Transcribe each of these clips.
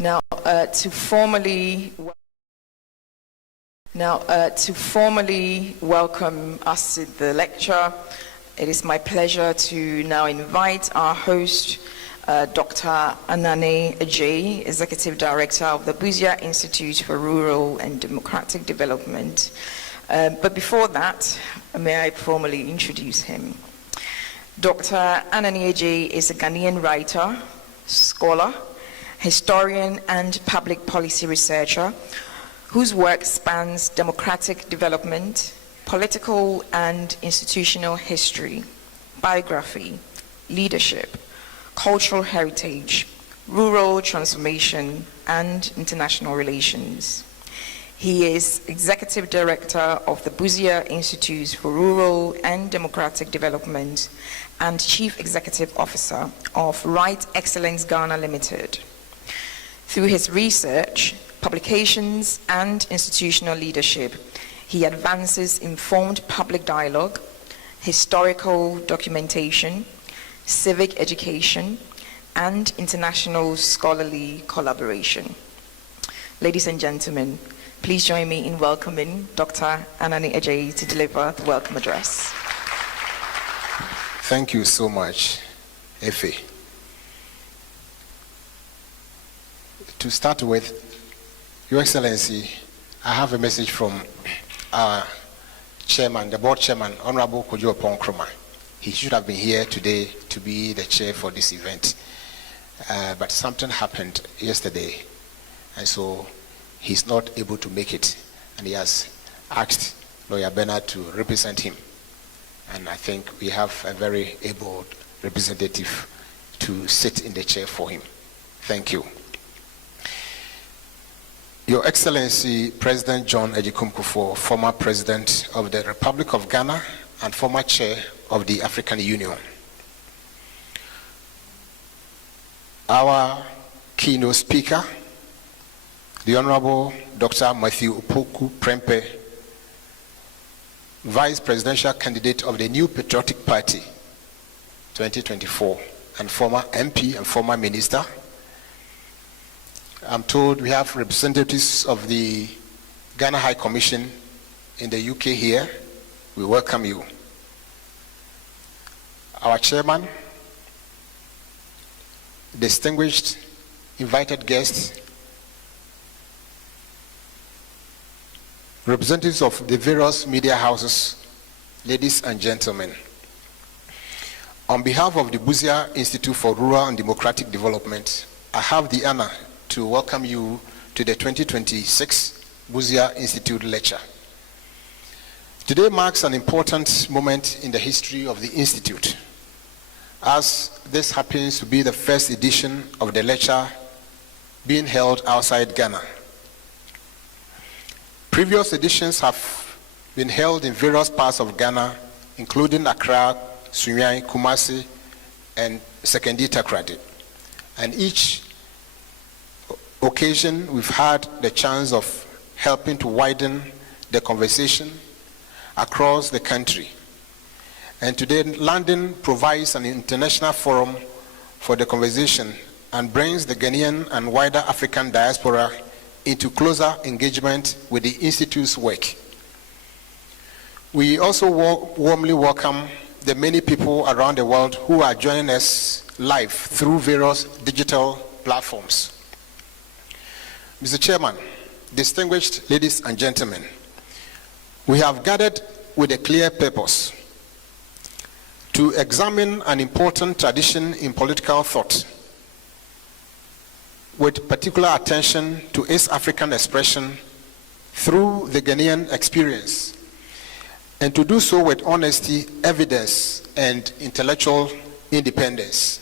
Now, to formally welcome us to the lecture, it is my pleasure to now invite our host, Dr. Anane Ajay, Executive Director of the Busia Institute for Rural and Democratic Development. But before that, may I formally introduce him. Dr. Anane Ajay is a Ghanaian writer, scholar, historian, and public policy researcher whose work spans democratic development, political and institutional history, biography, leadership, cultural heritage, rural transformation, and international relations. He is Executive Director of the Busia Institute for Rural and Democratic Development and Chief Executive Officer of Right Excellence Ghana Limited. Through his research, publications, and institutional leadership, he advances informed public dialogue, historical documentation, civic education, and international scholarly collaboration. Ladies and gentlemen, please join me in welcoming Dr. Anane Ajay to deliver the welcome address. Thank you so much, Efe. To start with, Your Excellency, I have a message from our chairman, the board chairman, Honorable Kojo Ponkroma. He should have been here today to be the chair for this event. But something happened yesterday, and so he's not able to make it. And he has asked Lawyer Bernard to represent him. And I think we have a very able representative to sit in the chair for him. Thank you. Your Excellency, President John Agyekum Kufuor, former President of the Republic of Ghana and former Chair of the African Union. Our keynote speaker, the Honorable Dr. Matthew Opoku Prempeh, Vice Presidential Candidate of the New Patriotic Party 2024 and former MP and former Minister. I'm told we have representatives of the Ghana High Commission in the UK here. We welcome you. Our chairman, distinguished invited guests, representatives of the various media houses, ladies and gentlemen. On behalf of the Busia Institute for Rural and Democratic Development, I have the honor to welcome you to the 2026 Busia Institute Lecture. Today marks an important moment in the history of the Institute, as this happens to be the first edition of the lecture being held outside Ghana. Previous editions have been held in various parts of Ghana, including Accra, Sunyani, Kumasi, and Sekondi Takoradi. And each occasion, we've had the chance of helping to widen the conversation across the country. And today, London provides an international forum for the conversation and brings the Ghanaian and wider African diaspora into closer engagement with the Institute's work. We also warmly welcome the many people around the world who are joining us live through various digital platforms. Mr. Chairman, distinguished ladies and gentlemen, we have gathered with a clear purpose to examine an important tradition in political thought with particular attention to its African expression through the Ghanaian experience, and to do so with honesty, evidence, and intellectual independence.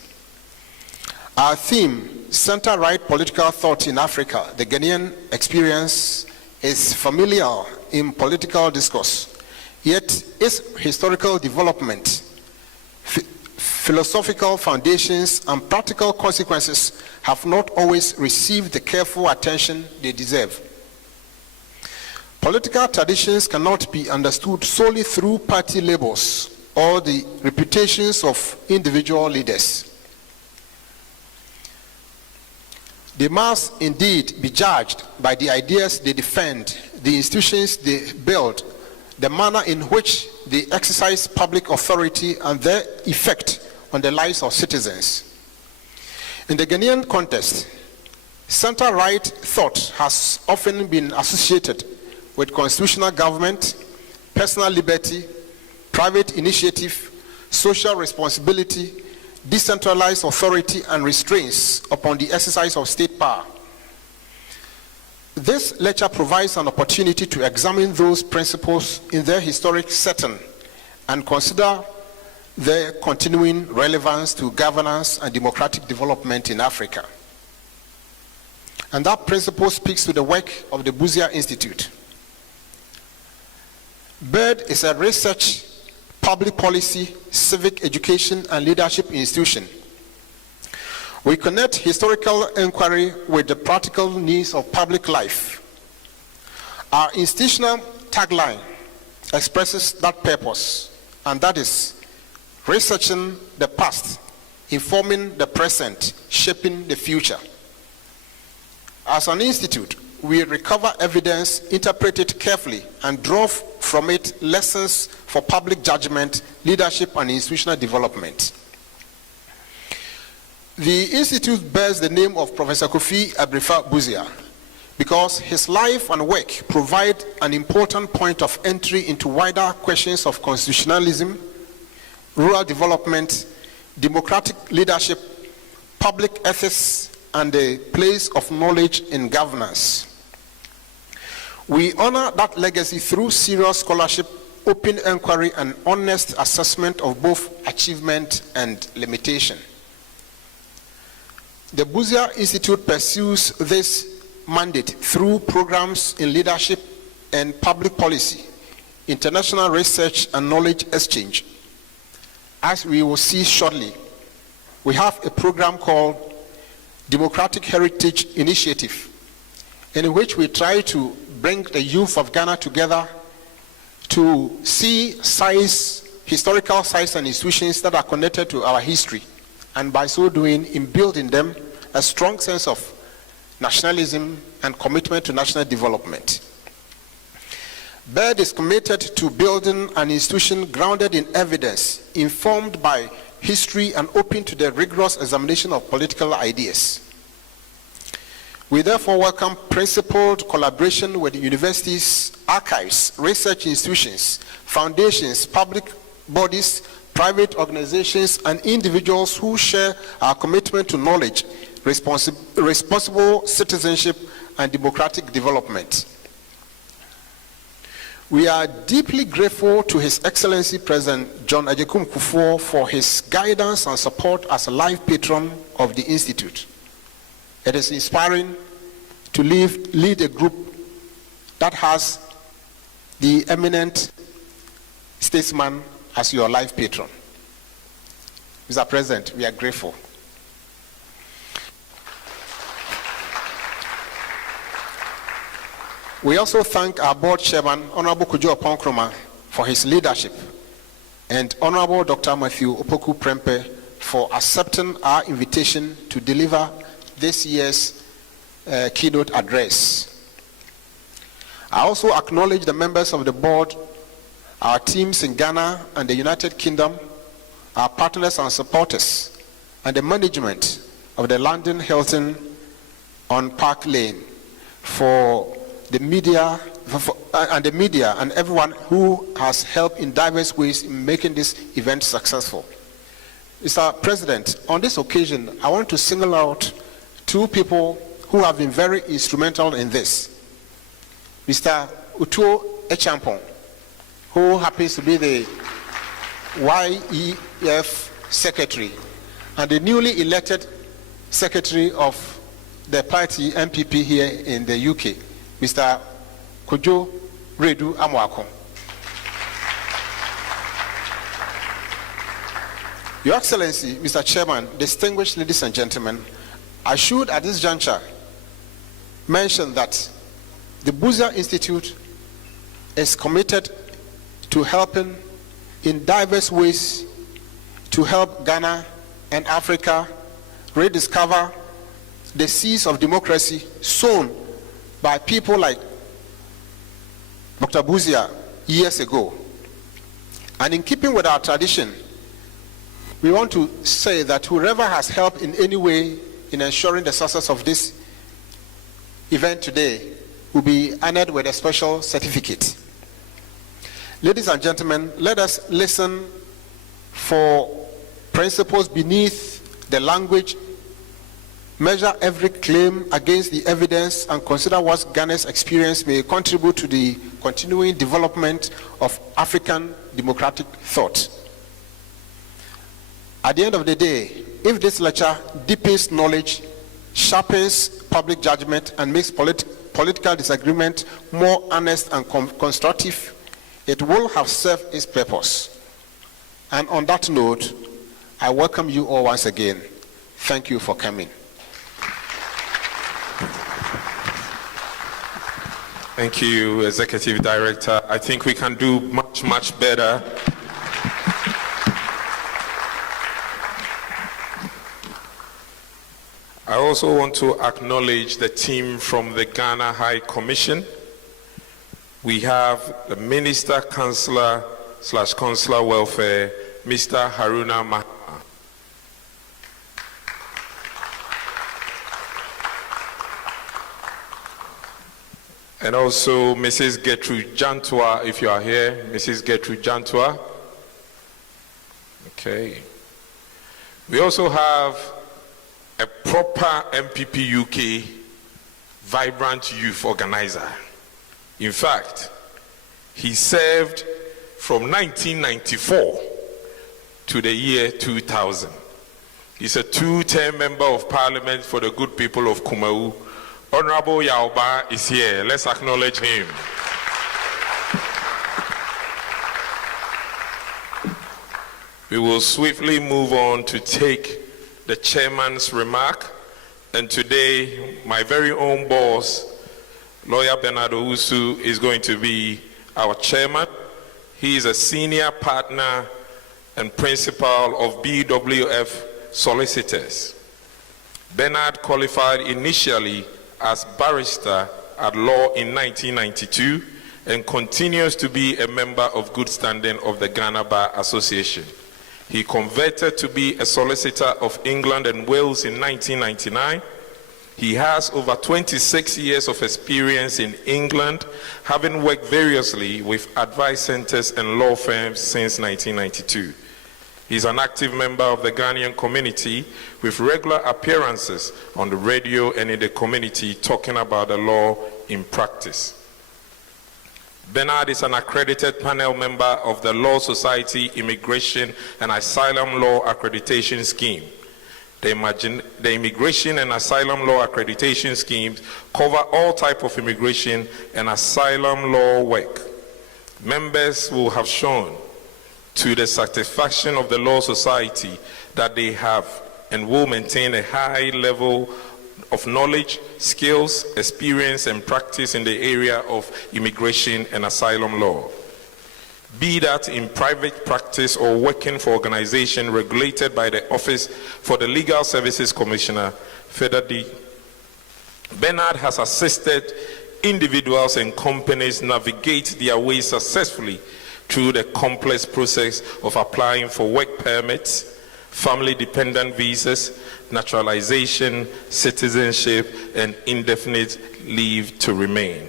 Our theme, Center-Right Political Thought in Africa, the Ghanaian experience, is familiar in political discourse, yet its historical development, philosophical foundations, and practical consequences have not always received the careful attention they deserve. Political traditions cannot be understood solely through party labels or the reputations of individual leaders. They must indeed be judged by the ideas they defend, the institutions they build, the manner in which they exercise public authority, and their effect on the lives of citizens. In the Ghanaian context, center-right thought has often been associated with constitutional government, personal liberty, private initiative, social responsibility, decentralized authority, and restraints upon the exercise of state power. This lecture provides an opportunity to examine those principles in their historic setting and consider their continuing relevance to governance and democratic development in Africa. And that principle speaks to the work of the Busia Institute. BIRD is a research, public policy, civic education, and leadership institution. We connect historical inquiry with the practical needs of public life. Our institutional tagline expresses that purpose, and that is researching the past, informing the present, shaping the future. As an institute, we recover evidence, interpret it carefully, and draw from it lessons for public judgment, leadership, and institutional development. The institute bears the name of Professor Kofi Abrifa Busia because his life and work provide an important point of entry into wider questions of constitutionalism, rural development, democratic leadership, public ethics, and the place of knowledge in governance. We honor that legacy through serious scholarship, open inquiry, and honest assessment of both achievement and limitation. The Busia Institute pursues this mandate through programs in leadership and public policy, international research, and knowledge exchange. As we will see shortly, we have a program called Democratic Heritage Initiative, in which we try to bring the youth of Ghana together to see historical sites and institutions that are connected to our history, and by so doing, in building them a strong sense of nationalism and commitment to national development. BIRD is committed to building an institution grounded in evidence, informed by history, and open to the rigorous examination of political ideas. We therefore welcome principled collaboration with universities, archives, research institutions, foundations, public bodies, private organizations, and individuals who share our commitment to knowledge, responsible citizenship, and democratic development. We are deeply grateful to His Excellency President John Agyekum Kufuor for his guidance and support as a life patron of the Institute. It is inspiring to lead a group that has the eminent statesman as your life patron. Mr. President, we are grateful. We also thank our board chairman, Honorable Kojo Oponkroma, for his leadership, and Honorable Dr. Matthew Opoku Prempe for accepting our invitation to deliver this year's keynote address. I also acknowledge the members of the board, our teams in Ghana and the United Kingdom, our partners and supporters, and the management of the London Hilton on Park Lane for the media, and everyone who has helped in diverse ways in making this event successful. Mr. President, on this occasion, I want to single out two people who have been very instrumental in this. Mr. Utuo Echampong, who happens to be the YEF Secretary and the newly elected Secretary of the party MPP here in the UK, Mr. Kojo Redu Amwako. Your Excellency, Mr. Chairman, distinguished ladies and gentlemen, I should at this juncture mention that the Busia Institute is committed to helping in diverse ways to help Ghana and Africa rediscover the seeds of democracy sown by people like Dr. Busia years ago. And in keeping with our tradition, we want to say that whoever has helped in any way in ensuring the success of this event today will be honored with a special certificate. Ladies and gentlemen, let us listen for principles beneath the language, measure every claim against the evidence, and consider what Ghana's experience may contribute to the continuing development of African democratic thought. At the end of the day, if this lecture deepens knowledge, sharpens public judgment, and makes political disagreement more honest and constructive, it will have served its purpose. And on that note, I welcome you all once again. Thank you for coming. Thank you, Executive Director. I think we can do much, much better. I also want to acknowledge the team from the Ghana High Commission. We have the Minister, Councillor / Consular Welfare, Mr. Haruna Mahama. And also Mrs. Gertrude Jantua, if you are here, Mrs. Gertrude Jantua. Okay. We also have a proper MPP UK vibrant youth organizer. In fact, he served from 1994 to the year 2000. He's a two-term member of parliament for the good people of Kumau. Honorable Yaoba is here. Let's acknowledge him. We will swiftly move on to take the chairman's remark. And today, my very own boss, Lawyer Bernard Owusu, is going to be our chairman. He is a senior partner and principal of BWF Solicitors. Bernard qualified initially as barrister at law in 1992 and continues to be a member of good standing of the Ghana Bar Association. He converted to be a solicitor of England and Wales in 1999. He has over 26 years of experience in England, having worked variously with advice centers and law firms since 1992. He's an active member of the Ghanaian community with regular appearances on the radio and in the community talking about the law in practice. Bernard is an accredited panel member of the Law Society Immigration and Asylum Law Accreditation Scheme. The Immigration and Asylum Law Accreditation Schemes cover all types of immigration and asylum law work. Members will have shown to the satisfaction of the Law Society that they have and will maintain a high level of knowledge, skills, experience, and practice in the area of immigration and asylum law. Be that in private practice or working for organization regulated by the Office for the Legal Services Commissioner, FEDAD. Bernard has assisted individuals and companies navigate their way successfully through the complex process of applying for work permits, family-dependent visas, naturalization, citizenship, and indefinite leave to remain.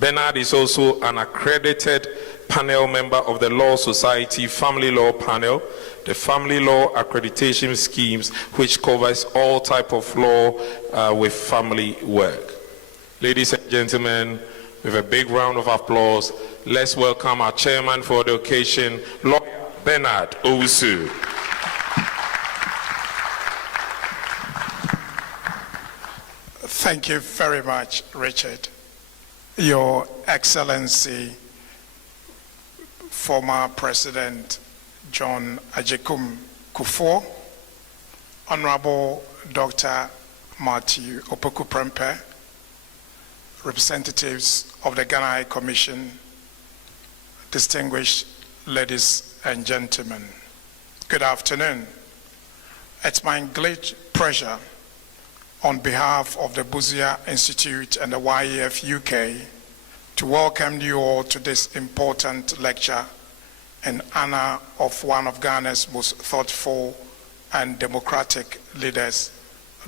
Bernard is also an accredited panel member of the Law Society Family Law Panel, the Family Law Accreditation Schemes, which covers all types of law with family work. Ladies and gentlemen, with a big round of applause, let's welcome our chairman for the occasion, Lawyer Bernard Owusu. Thank you very much, Richard. Your Excellency, former President John Agyekum Kufuor, Honorable Dr. Matthew Opoku-Prempeh, representatives of the Ghana High Commission, distinguished ladies and gentlemen, good afternoon. It's my great pleasure on behalf of the Busia Institute and the YEF UK to welcome you all to this important lecture in honor of one of Ghana's most thoughtful and democratic leaders,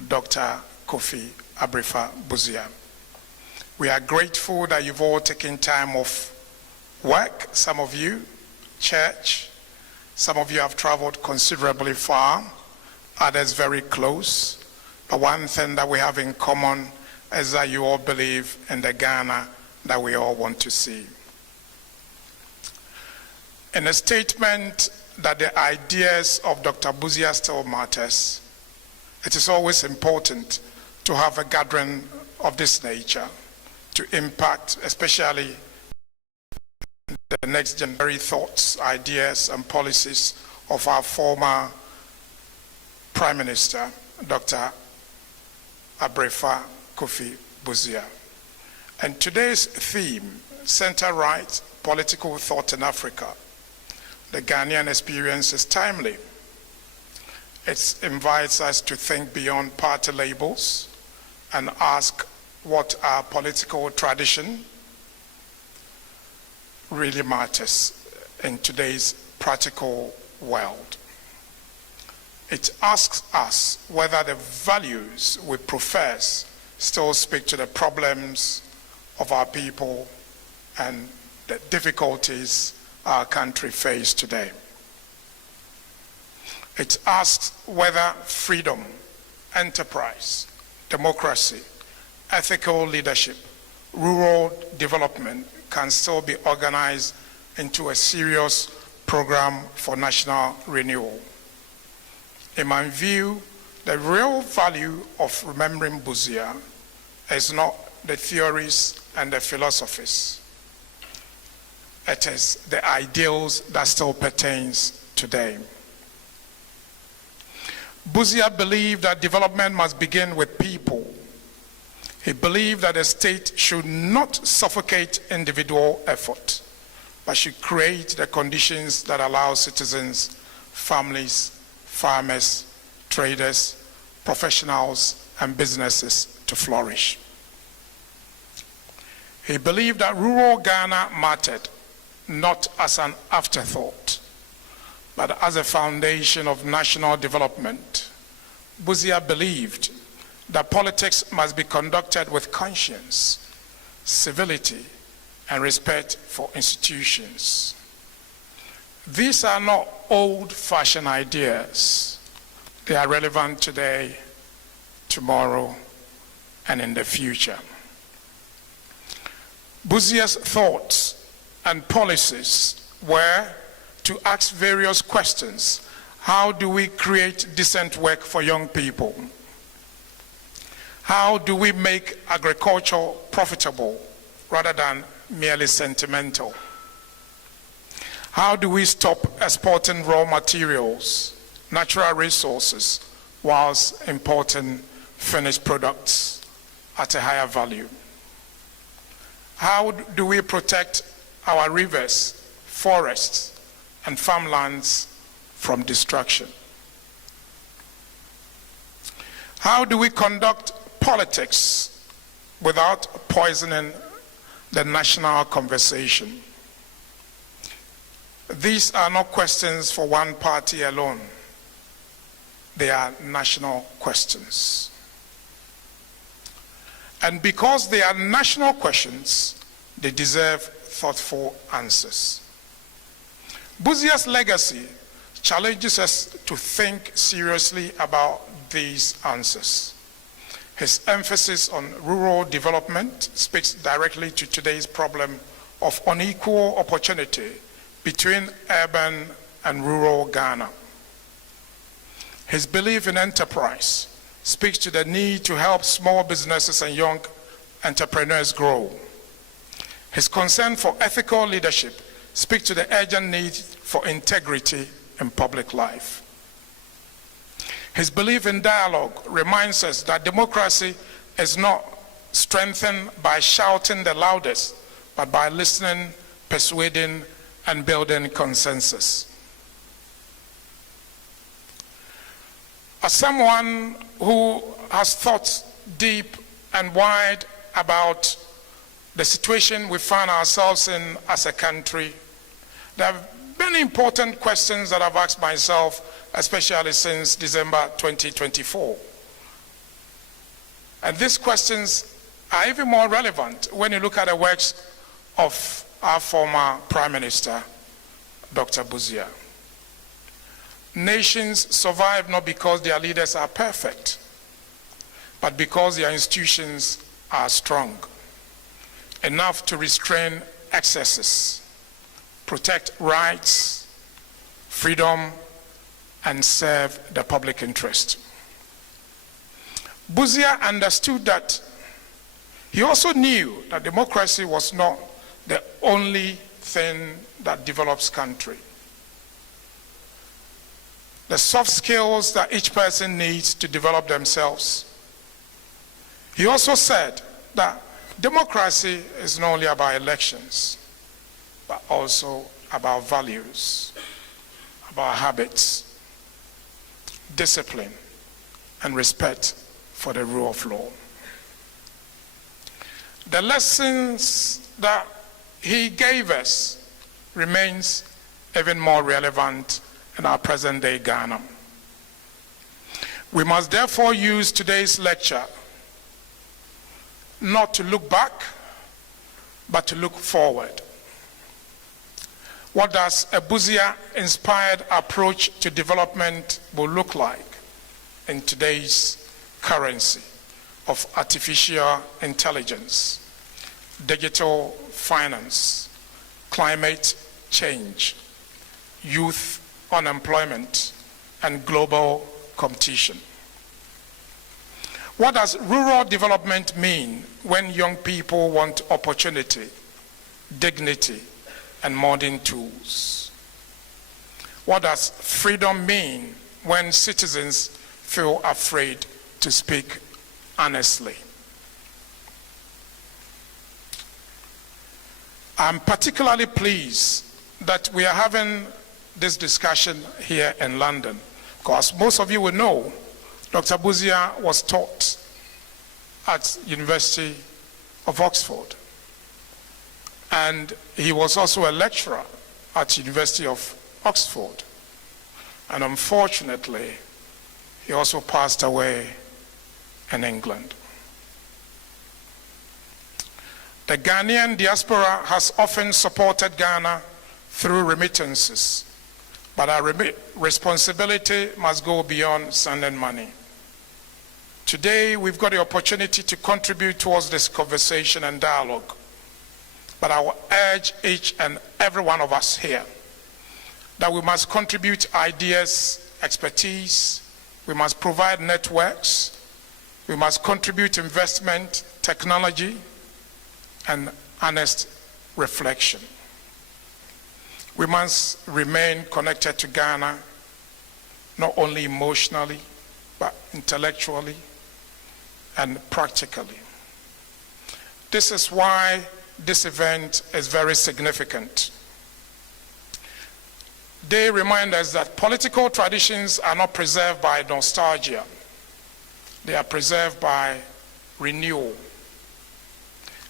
Dr. Kofi Abrefa Busia. We are grateful that you've all taken time off work, some of you, church, some of you have traveled considerably far, others very close. But one thing that we have in common is that you all believe in the Ghana that we all want to see. In a statement that the ideas of Dr. Busia still matters, it is always important to have a gathering of this nature to impact, especially the next generation thoughts, ideas, and policies of our former Prime Minister, Dr. Abrefa Kofi Busia. And today's theme, center-right political thought in Africa, the Ghanaian experience, is timely. It invites us to think beyond party labels and ask what our political tradition really matters in today's practical world. It asks us whether the values we profess still speak to the problems of our people and the difficulties our country faces today. It asks whether freedom, enterprise, democracy, ethical leadership, rural development can still be organized into a serious program for national renewal. In my view, the real value of remembering Busia is not the theories and the philosophies. It is the ideals that still pertains today. Busia believed that development must begin with people. He believed that the state should not suffocate individual effort, but should create the conditions that allow citizens, families, farmers, traders, professionals, and businesses to flourish. He believed that rural Ghana mattered not as an afterthought, but as a foundation of national development. Busia believed that politics must be conducted with conscience, civility, and respect for institutions. These are not old-fashioned ideas. They are relevant today, tomorrow, and in the future. Busia's thoughts and policies were to ask various questions. How do we create decent work for young people? How do we make agriculture profitable rather than merely sentimental? How do we stop exporting raw materials, natural resources, whilst importing finished products at a higher value? How do we protect our rivers, forests, and farmlands from destruction? How do we conduct politics without poisoning the national conversation? These are not questions for one party alone. They are national questions. And because they are national questions, they deserve thoughtful answers. Busia's legacy challenges us to think seriously about these answers. His emphasis on rural development speaks directly to today's problem of unequal opportunity between urban and rural Ghana. His belief in enterprise speaks to the need to help small businesses and young entrepreneurs grow. His concern for ethical leadership speaks to the urgent need for integrity in public life. His belief in dialogue reminds us that democracy is not strengthened by shouting the loudest, but by listening, persuading, and building consensus. As someone who has thought deep and wide about the situation we find ourselves in as a country, there have been important questions that I've asked myself, especially since December 2024. And these questions are even more relevant when you look at the works of our former Prime Minister, Dr. Busia. Nations survive not because their leaders are perfect, but because their institutions are strong, enough to restrain excesses, protect rights, freedom, and serve the public interest. Busia understood that. He also knew that democracy was not the only thing that develops country. The soft skills that each person needs to develop themselves. He also said that democracy is not only about elections, but also about values, about habits, discipline, and respect for the rule of law. The lessons that he gave us remains even more relevant in our present-day Ghana. We must therefore use today's lecture not to look back, but to look forward. What does a Busia-inspired approach to development will look like in today's currency of artificial intelligence, digital finance, climate change, youth unemployment, and global competition? What does rural development mean when young people want opportunity, dignity, and modern tools? What does freedom mean when citizens feel afraid to speak honestly? I'm particularly pleased that we are having this discussion here in London, because most of you will know Dr. Busia was taught at University of Oxford, and he was also a lecturer at University of Oxford, and unfortunately he also passed away in England. The Ghanaian diaspora has often supported Ghana through remittances, but our responsibility must go beyond sending money. Today, we've got the opportunity to contribute towards this conversation and dialogue, but I will urge each and every one of us here that we must contribute ideas, expertise, we must provide networks, we must contribute investment, technology, and honest reflection. We must remain connected to Ghana, not only emotionally, but intellectually and practically. This is why this event is very significant. They remind us that political traditions are not preserved by nostalgia. They are preserved by renewal.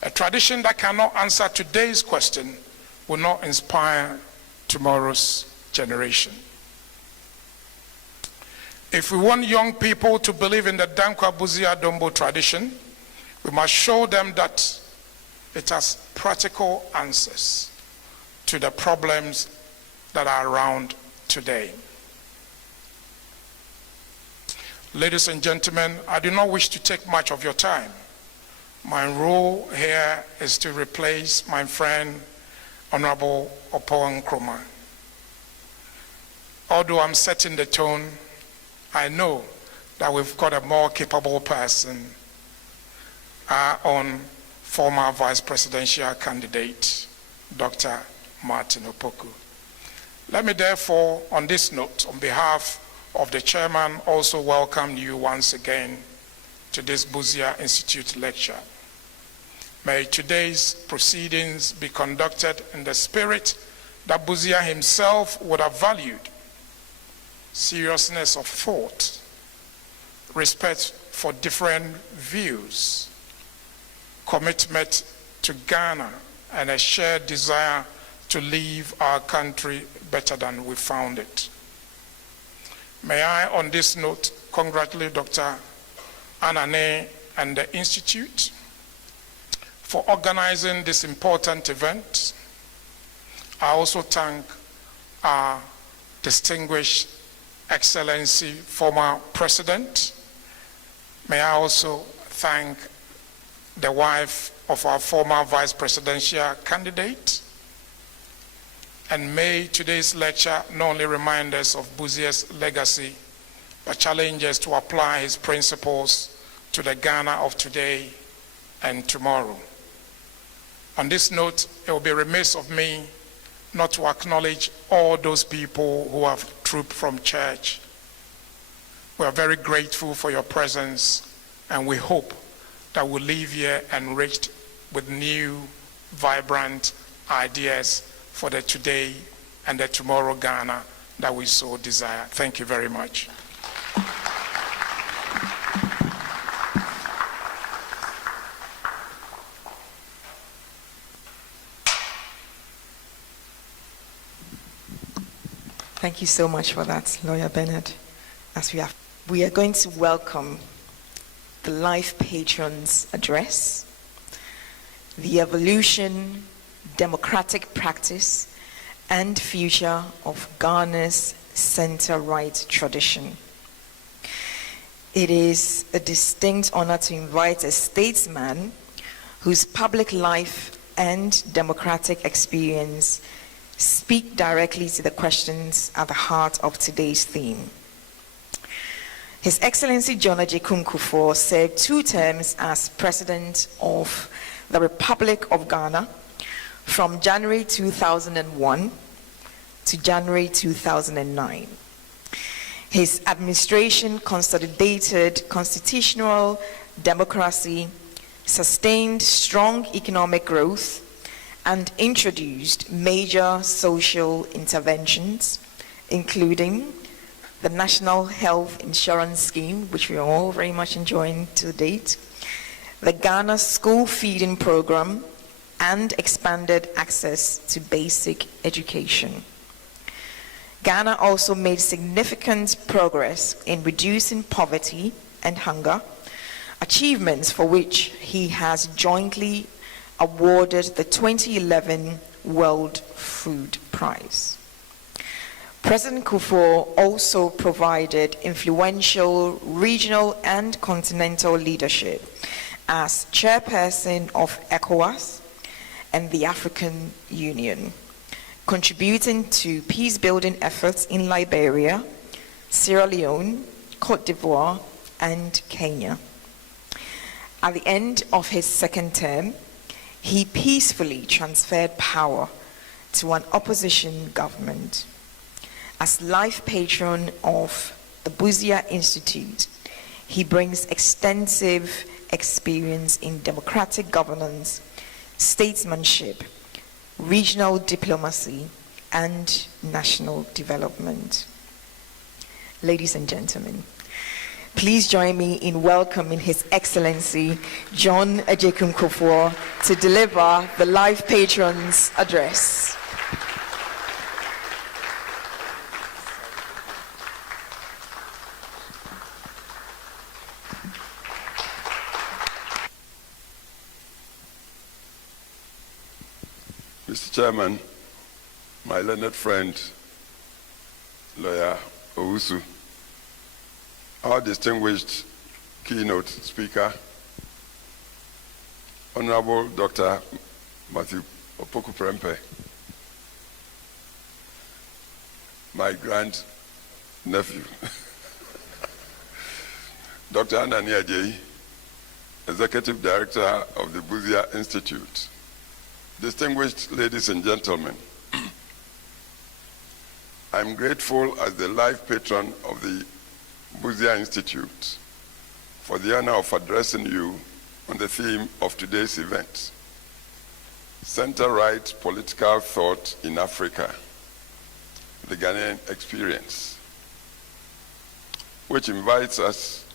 A tradition that cannot answer today's question will not inspire tomorrow's generation. If we want young people to believe in the Dankwa Busia Dombo tradition, we must show them that it has practical answers to the problems that are around today. Ladies and gentlemen, I do not wish to take much of your time. My role here is to replace my friend, Honorable Opow Nkrumah. Although I'm setting the tone, I know that we've got a more capable person, our own former vice presidential candidate, Dr. Martin Opoku. Let me therefore, on this note, on behalf of the chairman, also welcome you once again to this Busia Institute lecture. May today's proceedings be conducted in the spirit that Busia himself would have valued: seriousness of thought, respect for different views, commitment to Ghana, and a shared desire to leave our country better than we found it. May I, on this note, congratulate Dr. Anane and the Institute for organizing this important event. I also thank our distinguished Excellency, former President. May I also thank the wife of our former Vice Presidential candidate. And may today's lecture not only remind us of Busia's legacy, but challenge us to apply his principles to the Ghana of today and tomorrow. On this note, it will be remiss of me not to acknowledge all those people who have trooped from church. We are very grateful for your presence, and we hope that we'll leave here enriched with new, vibrant ideas for the today and the tomorrow Ghana that we so desire. Thank you very much. Thank you so much for that, Lawyer Bernard. We are going to welcome the Life Patrons Address, the Evolution, Democratic Practice, and Future of Ghana's Center-Right Tradition. It is a distinct honor to invite a statesman whose public life and democratic experience speak directly to the questions at the heart of today's theme. His Excellency John Agyekum Kufuor served 2 terms as President of the Republic of Ghana from January 2001 to January 2009. His administration consolidated constitutional democracy, sustained strong economic growth, and introduced major social interventions, including the National Health Insurance Scheme, which we are all very much enjoying to date, the Ghana School Feeding Program, and expanded access to basic education. Ghana also made significant progress in reducing poverty and hunger, achievements for which he has jointly awarded the 2011 World Food Prize. President Kufuor also provided influential regional and continental leadership as chairperson of ECOWAS and the African Union, contributing to peace-building efforts in Liberia, Sierra Leone, Cote d'Ivoire, and Kenya. At the end of his second term, he peacefully transferred power to an opposition government. As life patron of the Busia Institute, he brings extensive experience in democratic governance, statesmanship, regional diplomacy, and national development. Ladies and gentlemen, please join me in welcoming His Excellency John Agyekum Kufuor to deliver the Life Patrons Address. Mr. Chairman, my learned friend, Lawyer Owusu, our distinguished keynote speaker, Honorable Dr. Matthew Opoku Prempeh, my grand nephew, Dr. Anane Adjei, Executive Director of the Busia Institute, distinguished ladies and gentlemen, I'm grateful as the life patron of the Busia Institute for the honor of addressing you on the theme of today's event, Center-Right Political Thought in Africa, the Ghanaian Experience, which invites us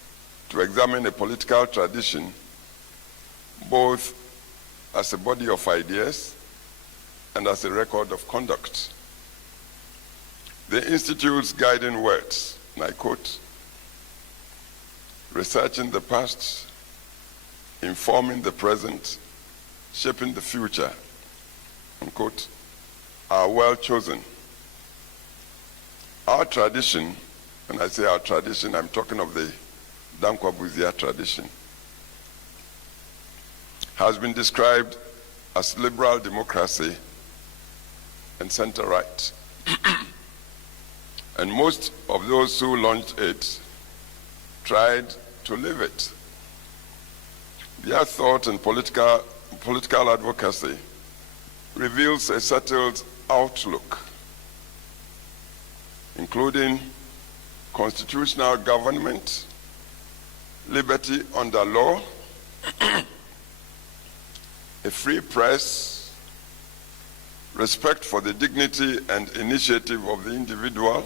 to examine a political tradition both as a body of ideas and as a record of conduct. The Institute's guiding words, and I quote, researching the past, informing the present, shaping the future, unquote, are well chosen. Our tradition, when I say our tradition, I'm talking of the Dankwa Busia tradition, has been described as liberal democracy and center-right. And most of those who launched it tried to live it. Their thought and political advocacy reveals a settled outlook, including constitutional government, liberty under law, a free press, respect for the dignity and initiative of the individual,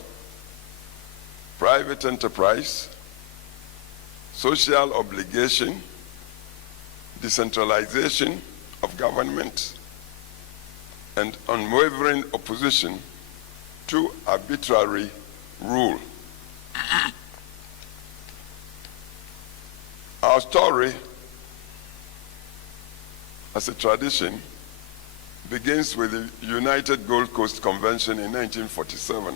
private enterprise, social obligation, decentralization of government, and unwavering opposition to arbitrary rule. Our story, as a tradition, begins with the United Gold Coast Convention in 1947,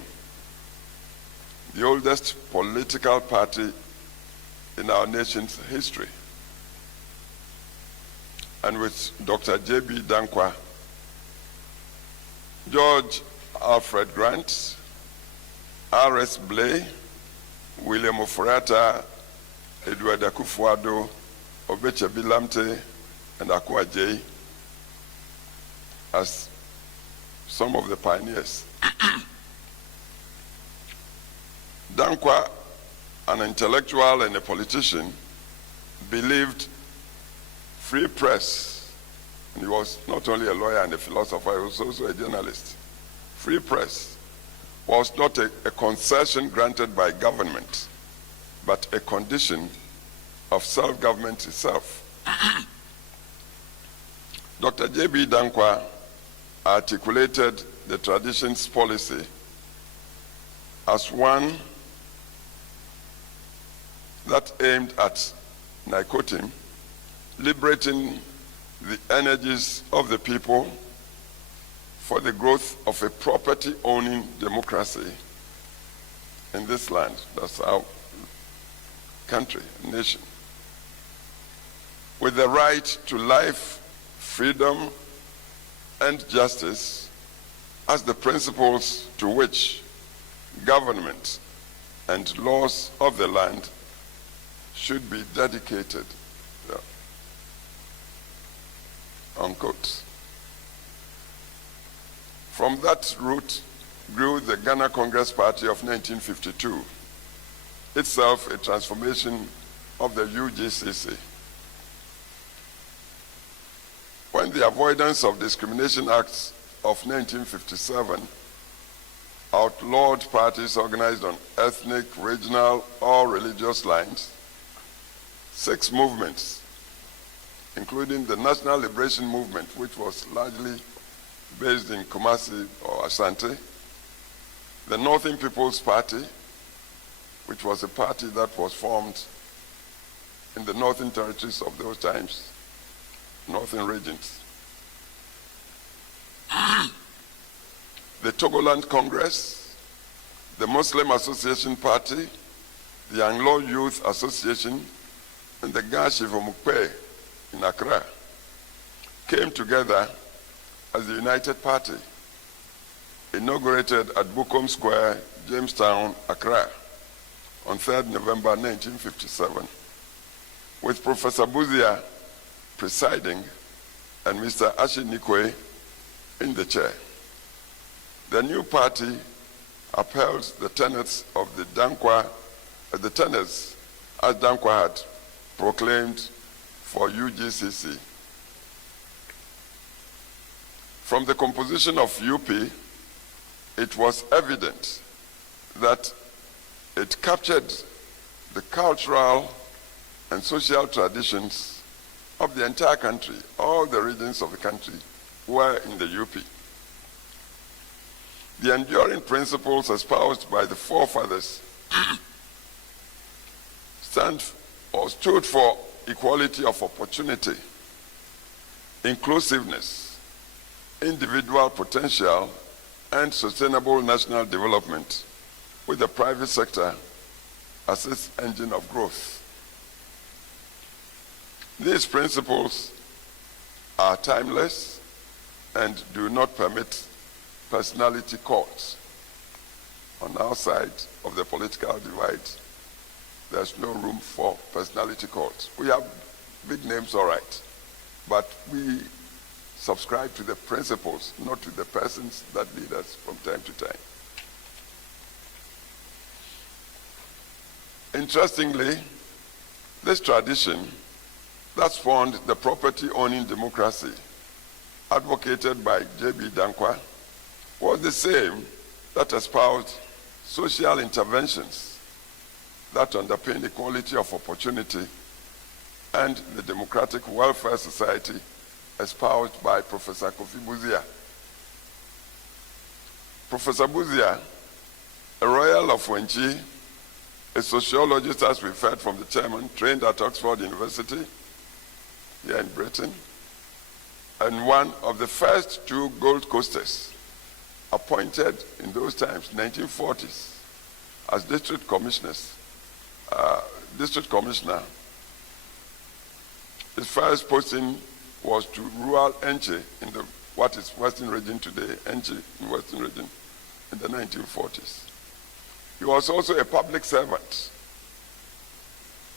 the oldest political party in our nation's history. And with Dr. J.B. Dankwa, George Alfred Grant, R.S. Blay, William Ofurata, Edward Akufo-Addo, Obeche Bilamte, and Akua J as some of the pioneers. Dankwa, an intellectual and a politician, believed free press, and he was not only a lawyer and a philosopher, he was also a journalist. Free press was not a concession granted by government, but a condition of self-government itself. Dr. J.B. Dankwa articulated the tradition's policy as one that aimed at, and I quote him, liberating the energies of the people for the growth of a property-owning democracy in this land. That's our country, nation. With the right to life, freedom, and justice as the principles to which government and laws of the land should be dedicated. Yeah. Unquote. From that root grew the Ghana Congress Party of 1952, itself a transformation of the UGCC. When the Avoidance of Discrimination Act of 1957 outlawed parties organized on ethnic, regional, or religious lines, 6 movements, including the National Liberation Movement, which was largely based in Kumasi or Asante, the Northern People's Party, which was a party that was formed in the northern territories of those times, northern regions, the Togoland Congress, the Muslim Association Party, the Anglo Youth Association, and the Gashivomukpe in Accra came together as the United Party, inaugurated at Bukom Square, Jamestown, Accra, on 3rd November 1957, with Professor Busia presiding and Mr. Ashinikwe in the chair. The new party upheld the tenets of the Dankwa, the tenets as Dankwa had proclaimed for UGCC. From the composition of UP, it was evident that it captured the cultural and social traditions of the entire country, all the regions of the country, were in the UP. The enduring principles espoused by the forefathers stood for equality of opportunity, inclusiveness, individual potential, and sustainable national development, with the private sector as its engine of growth. These principles are timeless and do not permit personality cults. On our side of the political divide, there's no room for personality cults. We have big names, all right, but we subscribe to the principles, not to the persons that lead us from time to time. Interestingly, this tradition that spawned the property-owning democracy advocated by J.B. Dankwa was the same that espoused social interventions that underpin equality of opportunity and the democratic welfare society espoused by Professor Kofi Busia. Professor Busia, a royal of Wenchi, a sociologist, as we've heard from the chairman, trained at Oxford University here in Britain, and one of the first two Gold Coasters appointed in those times, 1940s, as district commissioner. His first posting was to rural Enche in what is Western Region today, Enche in Western Region, in the 1940s. He was also a public servant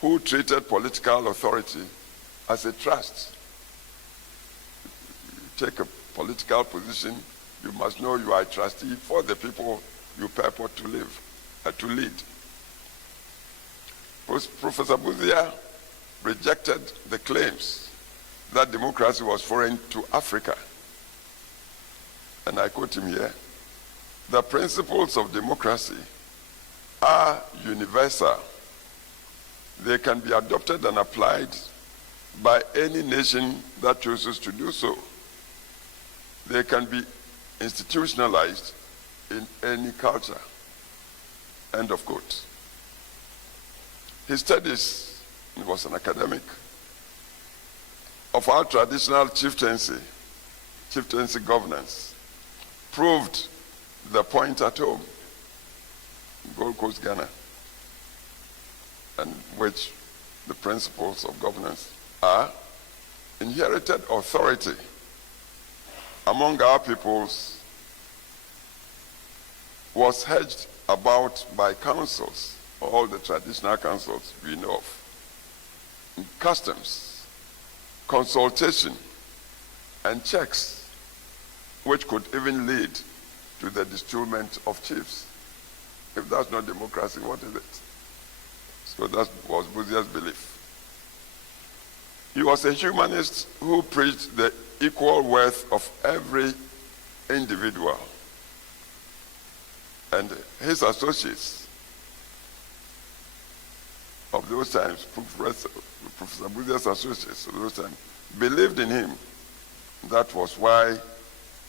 who treated political authority as a trust. You take a political position, you must know you are a trustee for the people you purport to lead. Professor Busia rejected the claims that democracy was foreign to Africa. And I quote him here, "The principles of democracy are universal. They can be adopted and applied by any nation that chooses to do so. They can be institutionalized in any culture." End of quote. His studies, he was an academic, of our traditional chieftaincy governance, proved the point at home, Gold Coast, Ghana, and which the principles of governance are inherited authority among our peoples was hedged about by councils, all the traditional councils we know of, customs, consultation, and checks, which could even lead to the destitutement of chiefs. If that's not democracy, what is it? So that was Busia's belief. He was a humanist who preached the equal worth of every individual. And his associates of those times, Professor Busia's associates of those times, believed in him. That was why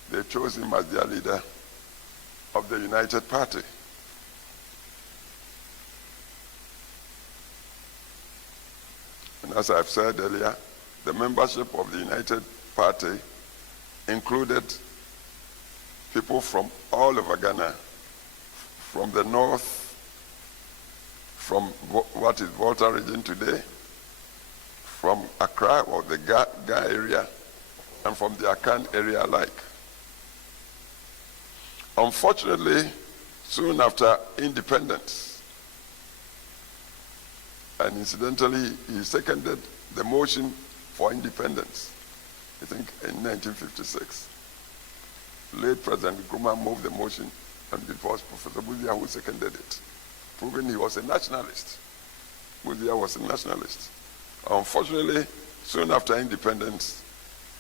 they chose him as their leader of the United Party. And as I've said earlier, the membership of the United Party included people from all over Ghana, from the north, from what is Volta region today, from Accra or the Ga area, and from the Akan area alike. Unfortunately, soon after independence, and incidentally, he seconded the motion for independence, I think in 1956. Late President Nkrumah moved the motion, and it was Professor Busia who seconded it, proving he was a nationalist. Busia was a nationalist. Unfortunately, soon after independence,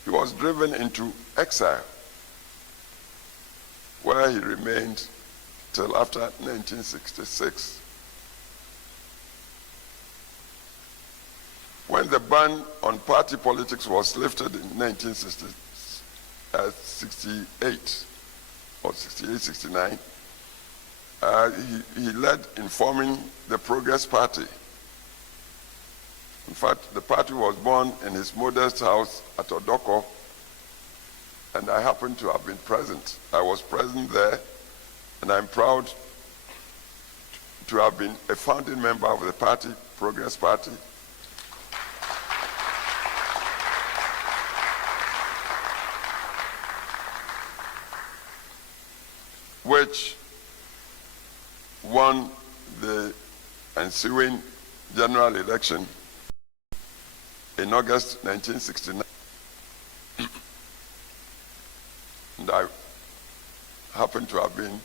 he was driven into exile, where he remained till after 1966. When the ban on party politics was lifted in 1968 or 68, 69, he led in forming the Progress Party. In fact, the party was born in his modest house at Odoko, and I happened to have been present. I was present there, and I'm proud to have been a founding member of the party, Progress Party. Which won the ensuing general election in August 1969. And I happened to have been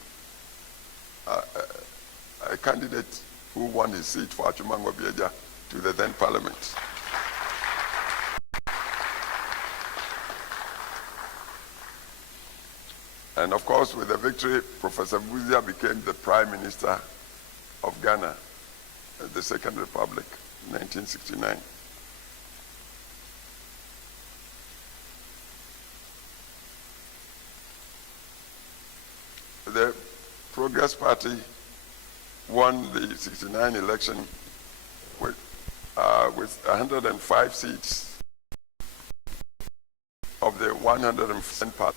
a candidate who won his seat for Achumango Bieja to the then parliament. And of course, with the victory, Professor Busia became the Prime Minister of Ghana, the Second Republic, in 1969. The Progress Party won the 69 election with 105 seats of the 100% party.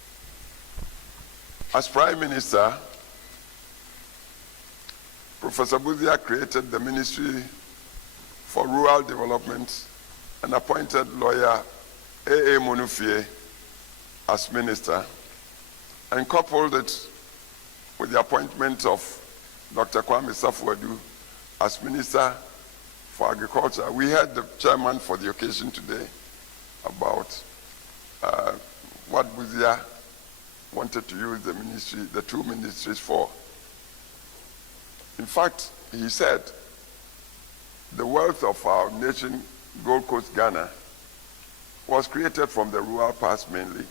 As Prime Minister, Professor Busia created the Ministry for Rural Development and appointed lawyer A.A. Monufie as minister, and coupled it with the appointment of Dr. Kwame Safuadu as Minister for Agriculture. We had the chairman for the occasion today about what Busia wanted to use the ministry, the two ministries for. In fact, he said the wealth of our nation, Gold Coast, Ghana, was created from the rural parts mainly.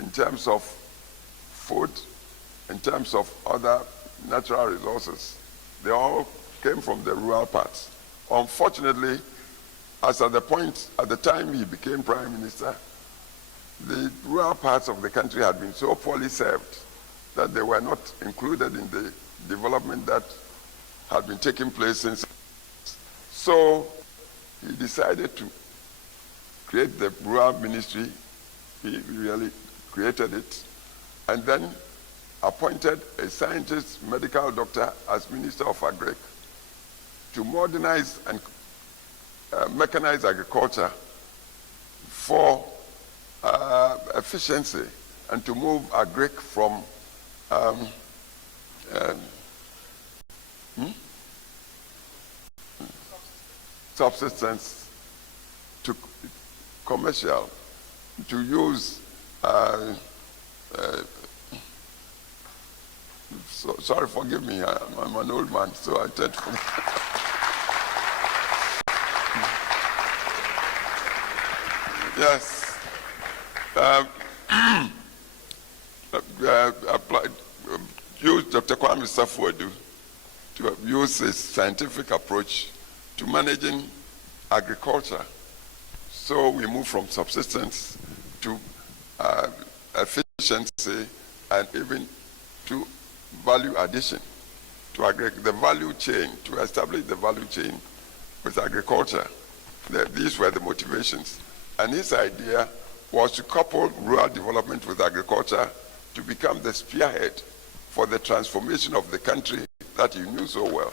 In terms of food, in terms of other natural resources, they all came from the rural parts. Unfortunately, as at the time he became Prime Minister, the rural parts of the country had been so poorly served that they were not included in the development that had been taking place since. So he decided to create the rural ministry. He really created it, and then appointed a scientist, medical doctor as Minister of Agric to modernize and mechanize agriculture for efficiency and to move agric from subsistence to commercial, to use sorry, forgive me, I'm an old man, so I tend to yes. Use Dr. Kwame Safuadu to use his scientific approach to managing agriculture. So we move from subsistence to efficiency and even to value addition to the value chain, to establish the value chain with agriculture. These were the motivations. And his idea was to couple rural development with agriculture to become the spearhead for the transformation of the country that he knew so well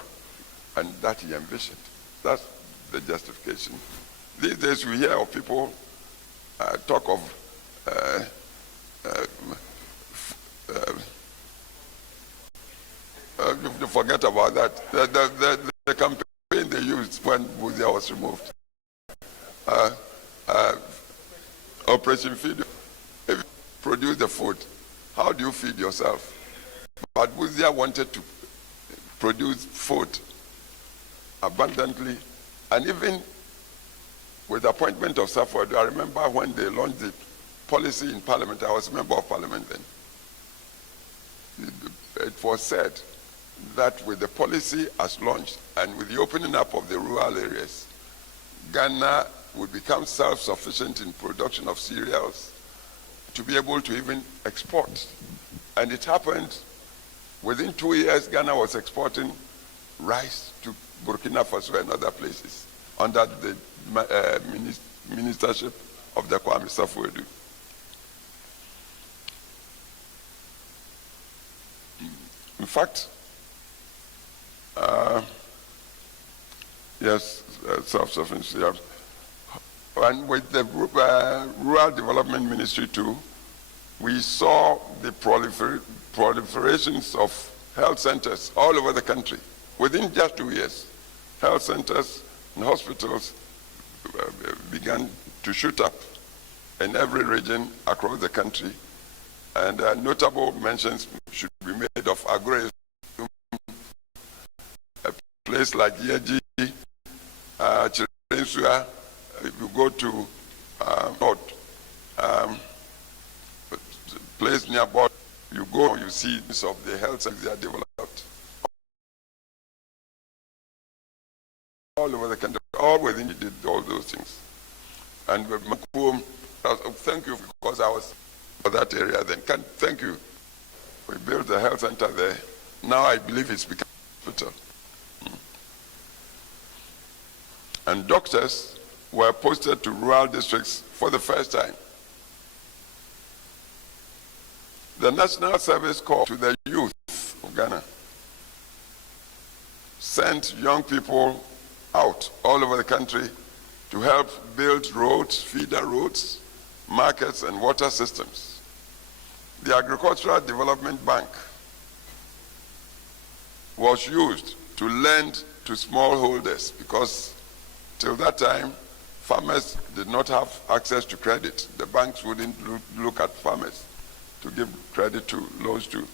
and that he envisioned. That's the justification. These days we hear of people talk of you forget about that. The campaign they used when Busia was removed. Operation Feed. If you produce the food, how do you feed yourself? But Busia wanted to produce food abundantly, and even with the appointment of Safuadu, I remember when they launched the policy in Parliament, I was a member of Parliament then. It was said that with the policy as launched and with the opening up of the rural areas, Ghana would become self-sufficient in production of cereals to be able to even export. And it happened within 2 years. Ghana was exporting rice to Burkina Faso and other places under the ministership of the Kwame Safuedu. In fact, yes, self-sufficiency. And with the Rural Development Ministry too, we saw the proliferations of health centers all over the country. Within just 2 years, health centers and hospitals began to shoot up in every region across the country. And notable mentions should be made of Agro, a place like Yeji, Chirensua. If you go to North, place nearby, you go, you see of the health centers they are developed all over the country, all within you did all those things. And with Makum, thank you because I was for that area then. Thank you. We built the health center there. Now I believe it's become a hospital. And doctors were posted to rural districts for the first time. The National Service Corps to the youth of Ghana sent young people out all over the country to help build roads, feeder roads, markets, and water systems. The Agricultural Development Bank was used to lend to smallholders because till that time, farmers did not have access to credit. The banks wouldn't look at farmers to give credit to, loans to.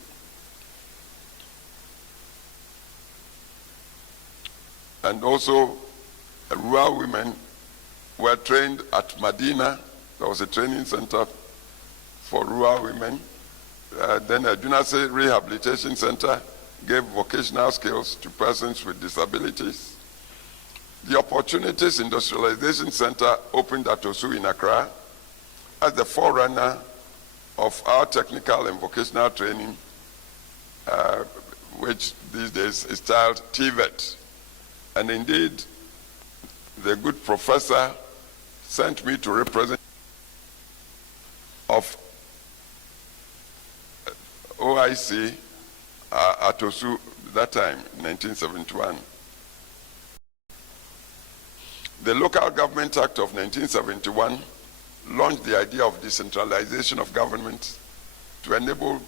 And also, rural women were trained at Medina. There was a training center for rural women. Then a Junase Rehabilitation Center gave vocational skills to persons with disabilities. The Opportunities Industrialization Center opened at Osu in Accra as the forerunner of our technical and vocational training, which these days is styled TVET. And indeed, the good professor sent me to represent of OIC at Osu that time, 1971. The Local Government Act of 1971 launched the idea of decentralization of government to enable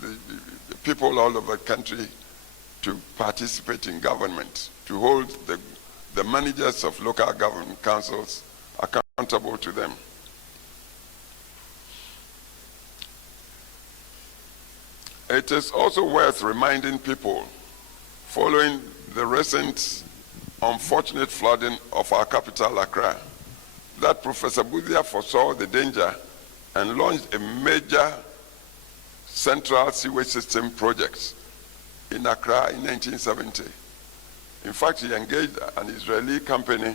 the people all over the country to participate in government, to hold the managers of local government councils accountable to them. It is also worth reminding people, following the recent unfortunate flooding of our capital, Accra, that Professor Busia foresaw the danger and launched a major central sewage system project in Accra in 1970. In fact, he engaged an Israeli company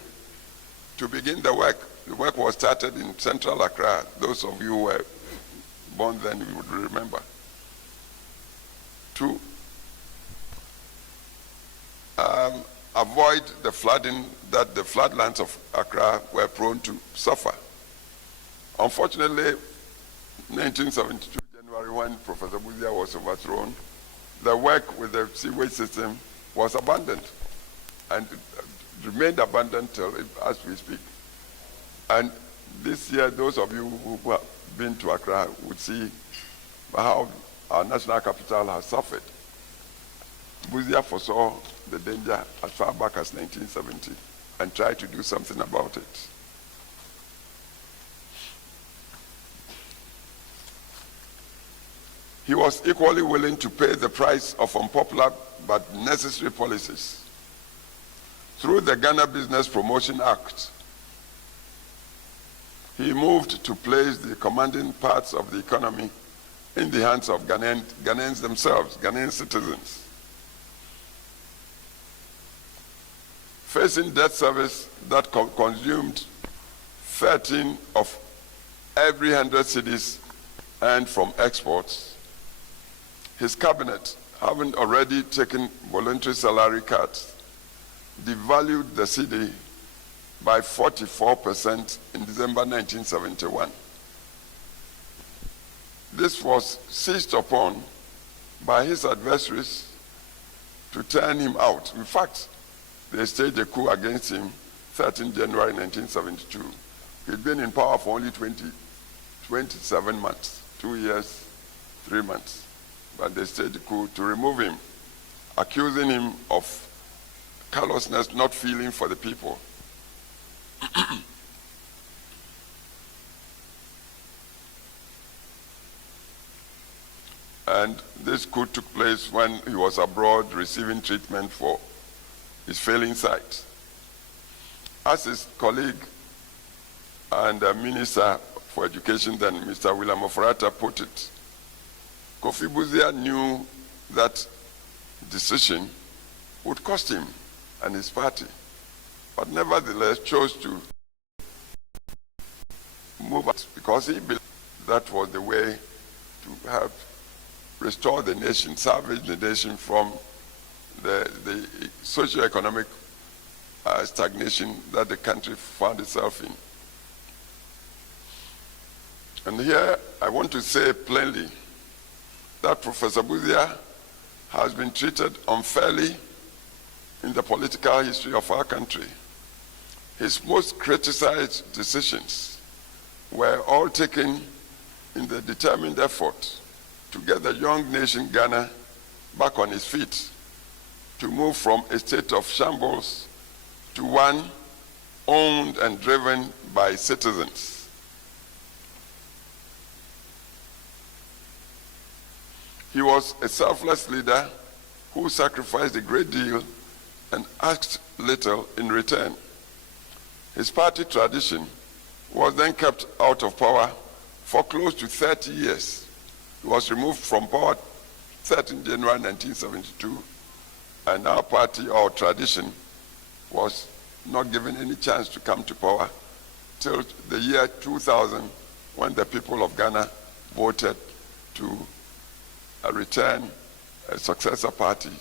to begin the work. The work was started in central Accra. Those of you who were born then, you would remember. To avoid the flooding that the floodlands of Accra were prone to suffer. Unfortunately, 1972, January, when Professor Busia was overthrown, the work with the sewage system was abandoned and remained abandoned till as we speak. And this year, those of you who have been to Accra would see how our national capital has suffered. Busia foresaw the danger as far back as 1970 and tried to do something about it. He was equally willing to pay the price of unpopular but necessary policies. Through the Ghana Business Promotion Act, he moved to place the commanding parts of the economy in the hands of Ghanaians themselves, Ghanaian citizens. facing debt service that consumed 13 of every 100 cedis earned from exports. His cabinet, having already taken voluntary salary cuts, devalued the cedi by 44% in December 1971. This was seized upon by his adversaries to turn him out. In fact, they staged a coup against him 13 January 1972. He'd been in power for only 27 months, 2 years, 3 months. But they staged a coup to remove him, accusing him of callousness, not feeling for the people. And this coup took place when he was abroad receiving treatment for his failing sight. As his colleague and Minister for Education then, Mr. William Ofrata, put it, Kofi Busia knew that decision would cost him and his party, but nevertheless chose to move out because he believed that was the way to help restore the nation, salvage the nation from the socio-economic stagnation that the country found itself in. And here I want to say plainly that Professor Busia has been treated unfairly in the political history of our country. His most criticized decisions were all taken in the determined effort to get the young nation Ghana back on its feet, to move from a state of shambles to one owned and driven by citizens. He was a selfless leader who sacrificed a great deal and asked little in return. His party tradition was then kept out of power for close to 30 years. He was removed from power 13 January 1972, and our party, our tradition, was not given any chance to come to power till the year 2000, when the people of Ghana voted to return a successor party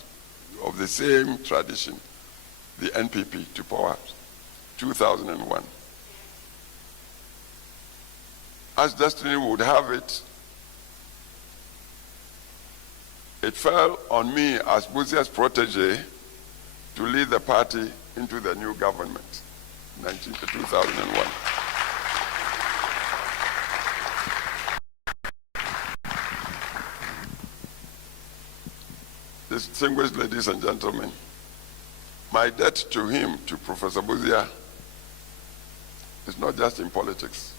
of the same tradition, the NPP, to power, 2001. As destiny would have it, it fell on me as Busia's protege to lead the party into the new government, 2001. Distinguished ladies and gentlemen, my debt to him, to Professor Busia, is not just in politics.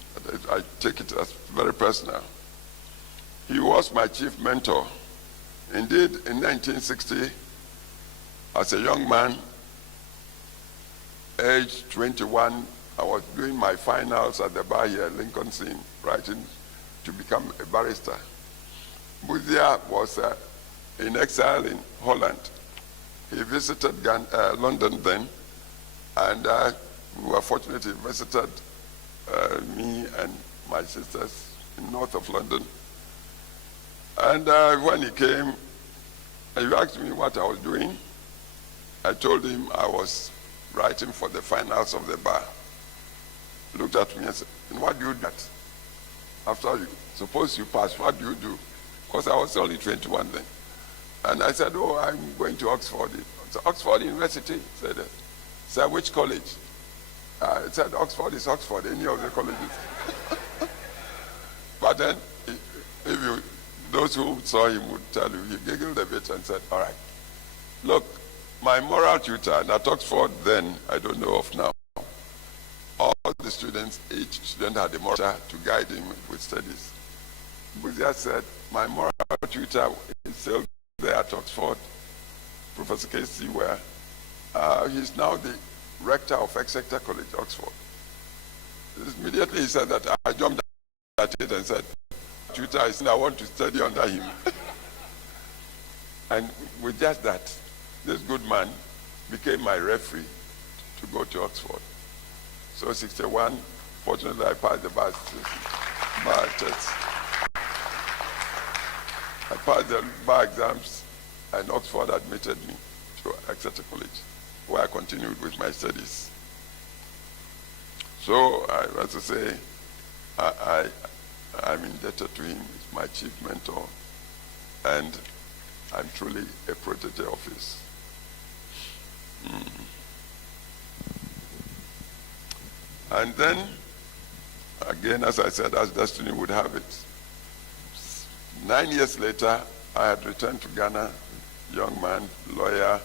I take it as very personal. He was my chief mentor. Indeed, in 1960, as a young man, aged 21, I was doing my finals at the bar here, Lincoln Scene, writing to become a barrister. Busia was in exile in Holland. He visited London then, and we were fortunate he visited me and my sisters in north of London. And when he came, he asked me what I was doing. I told him I was writing for the finals of the bar. He looked at me and said, "And what do you do that? After you, suppose you pass, what do you do?" Because I was only 21 then. And I said, "Oh, I'm going to Oxford." So Oxford University. He said, "Sir, which college?" I said, "Oxford is Oxford, any of the colleges." But then, those who saw him would tell you, he giggled a bit and said, "All right, look, my moral tutor, and at Oxford then, I don't know of now, all the students, each student had a moral tutor to guide him with studies." Busia said, "My moral tutor is still there at Oxford, Professor Casey, where he's now the rector of Exeter College, Oxford." Immediately he said that. I jumped at it and said, "Tutor, I want to study under him." And with just that, this good man became my referee to go to Oxford. So 61, fortunately I passed the bar test. I passed the bar exams and Oxford admitted me to Exeter College, where I continued with my studies. So, as I say, I'm indebted to him. He's my chief mentor, and I'm truly a protege of his. And then, again, as I said, as destiny would have it, 9 years later, I had returned to Ghana, young man, lawyer,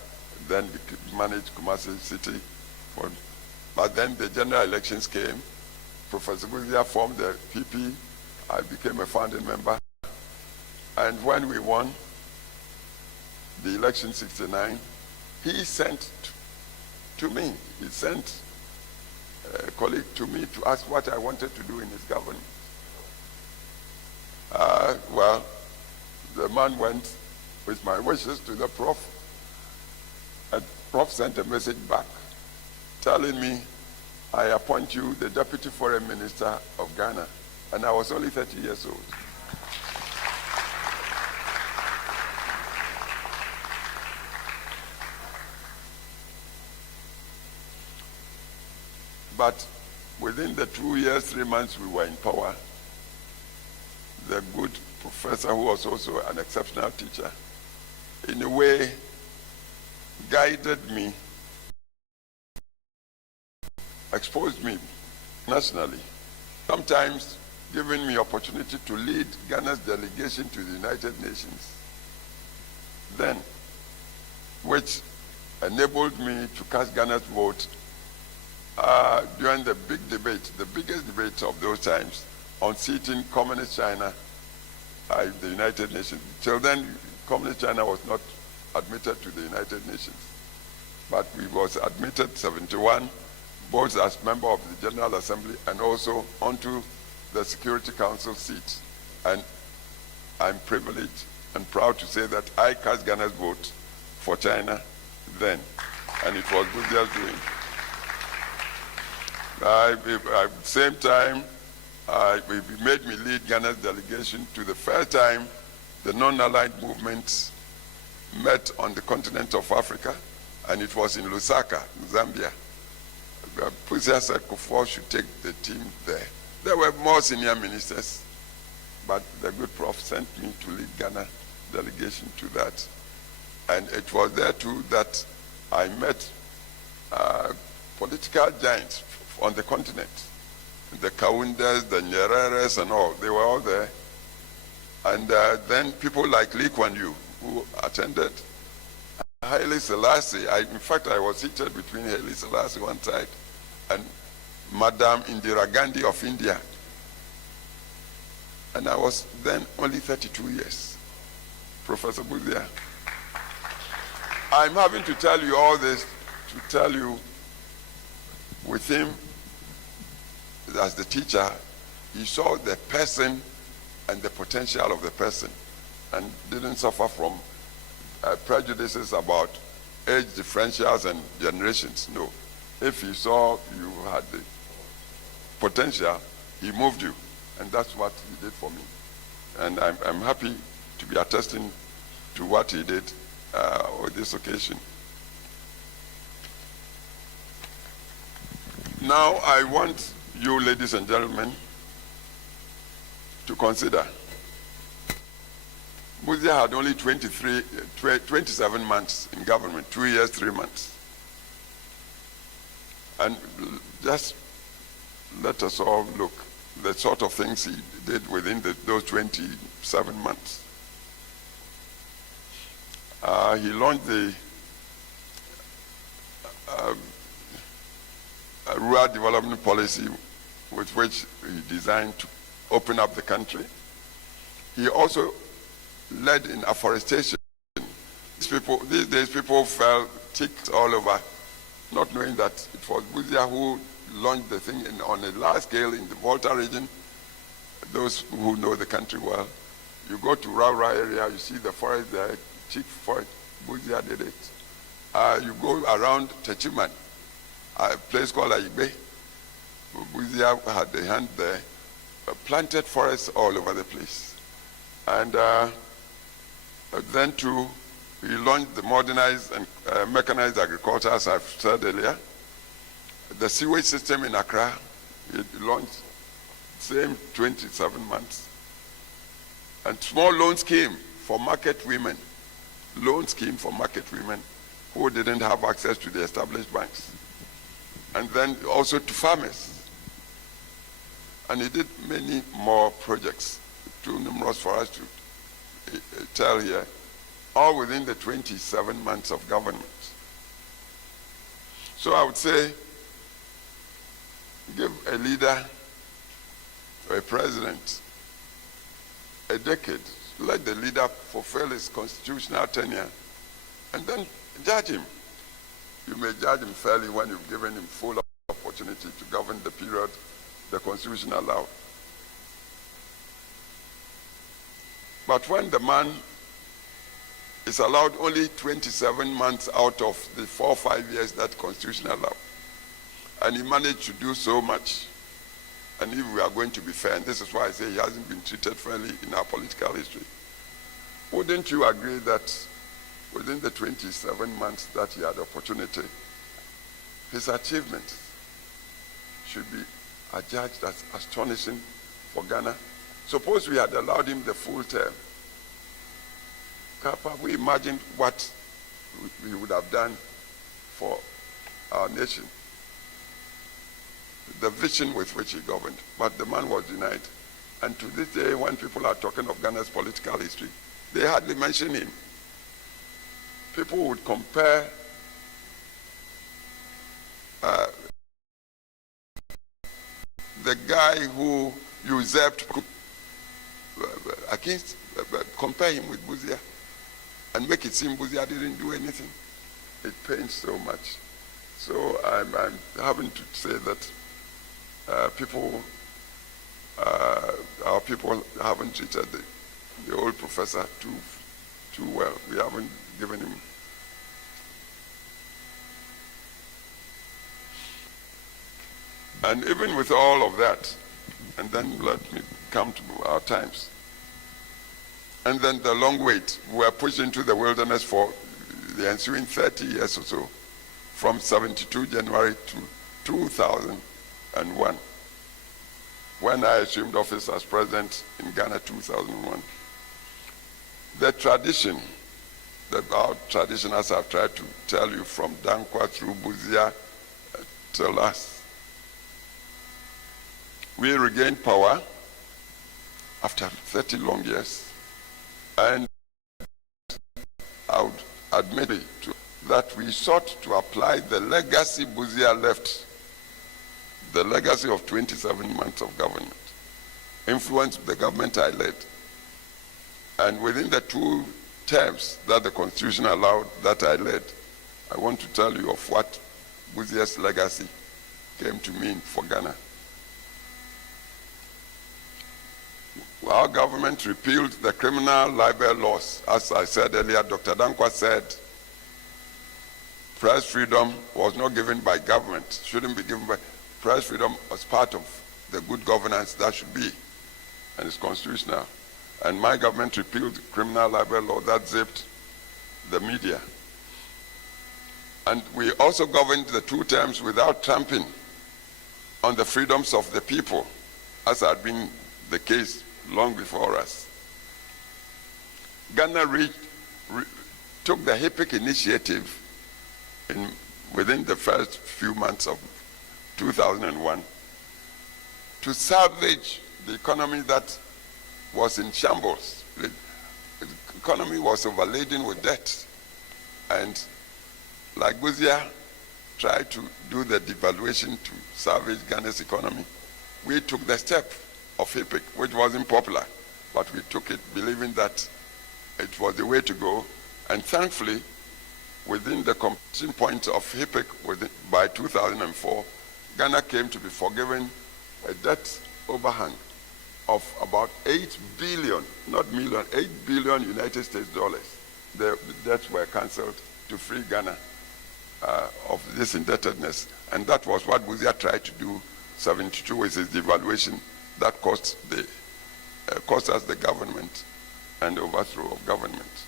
then managed Kumasi City. But then the general elections came. Professor Busia formed the PP. I became a founding member. And when we won the election 69, he sent to me, he sent a colleague to me to ask what I wanted to do in his government. Well, the man went with my wishes to the Prof. And Prof sent a message back telling me, I appoint you the Deputy Foreign Minister of Ghana. And I was only 30 years old. But within the 2 years, 3 months we were in power, the good professor, who was also an exceptional teacher, in a way guided me, exposed me nationally, sometimes giving me opportunity to lead Ghana's delegation to the United Nations, then, which enabled me to cast Ghana's vote during the big debate, the biggest debate of those times, on seating Communist China in the United Nations. Till then, Communist China was not admitted to the United Nations. But we was admitted 71, both as member of the General Assembly and also onto the Security Council seat. And I'm privileged and proud to say that I cast Ghana's vote for China then, and it was Busia's doing. At the same time, it made me lead Ghana's delegation to the first time the non-aligned movements met on the continent of Africa, and it was in Lusaka, Zambia. Busia said Kufuor should take the team there. There were more senior ministers, but the good Prof sent me to lead Ghana delegation to that. And it was there too that I met political giants on the continent. The Kaundas, the Nyereres and all, they were all there. And then people like Lee Kuan Yew, who attended. Haile Selassie, in fact, I was seated between Haile Selassie one side and Madam Indira Gandhi of India. And I was then only 32 years. Professor Busia. I'm having to tell you all this to tell you, with him as the teacher, he saw the person and the potential of the person and didn't suffer from prejudices about age differentials and generations. No. If he saw you had the potential, he moved you. And that's what he did for me. And I'm happy to be attesting to what he did on this occasion. Now I want you, ladies and gentlemen, to consider. Busia had only 27 months in government, 2 years, 3 months. And just let us all look the sort of things he did within those 27 months. He launched the rural development policy with which he designed to open up the country. He also led in afforestation. These days people fell ticks all over, not knowing that it was Busia who launched the thing on a large scale in the Volta region. Those who know the country well, you go to Raura area, you see the forest there, cheap forest, Busia did it. You go around Techiman, a place called Aigbe. Busia had a hand there, planted forests all over the place. And then too, we launched the modernized and mechanized agriculture, as I've said earlier. The sewage system in Accra, it launched same 27 months. And small loans came for market women. Loans came for market women who didn't have access to the established banks. And then also to farmers. And he did many more projects, too numerous for us to tell here, all within the 27 months of government. So I would say, give a leader or a president a decade, let the leader fulfill his constitutional tenure, and then judge him. You may judge him fairly when you've given him full opportunity to govern the period the Constitution allowed. But when the man is allowed only 27 months out of the 4 or 5 years that Constitution allowed, and he managed to do so much, and if we are going to be fair, and this is why I say he hasn't been treated fairly in our political history, wouldn't you agree that within the 27 months that he had opportunity, his achievements should be adjudged as astonishing for Ghana? Suppose we had allowed him the full term. Have we imagined what he would have done for our nation? The vision with which he governed, but the man was denied. And to this day, when people are talking of Ghana's political history, they hardly mention him. People would compare the guy who usurped against, compare him with Busia, and make it seem Busia didn't do anything. It pains so much. So I'm having to say that our people haven't treated the old professor too well. We haven't given him. And even with all of that, and then let me come to our times. And then the long wait. We were pushed into the wilderness for the ensuing 30 years or so, from 72 January to 2001, when I assumed office as president in Ghana, 2001. The tradition, our tradition, as I've tried to tell you, from Dankwa through Busia till us, we regained power after 30 long years, and I would admit that we sought to apply the legacy Busia left, the legacy of 27 months of government, influenced the government I led. And within the 2 terms that the Constitution allowed that I led, I want to tell you of what Busia's legacy came to mean for Ghana. Our government repealed the criminal libel laws. As I said earlier, Dr. Dankwa said, press freedom was not given by government, shouldn't be given by press freedom as part of the good governance that should be, and it's constitutional. And my government repealed the criminal libel law that zipped the media. And we also governed the 2 terms without tramping on the freedoms of the people, as had been the case long before us. Ghana took the HIPIC initiative within the first few months of 2001 to salvage the economy that was in shambles. The economy was overladen with debt. And like Busia tried to do the devaluation to salvage Ghana's economy, we took the step of HIPIC, which wasn't popular, but we took it believing that it was the way to go. And thankfully, within the completion point of HIPIC by 2004, Ghana came to be forgiven a debt overhang of about 8 billion, not million, 8 billion United States dollars. The debts were cancelled to free Ghana. of this indebtedness. And that was what Busia tried to do 72 with its devaluation that cost us the government and overthrow of government.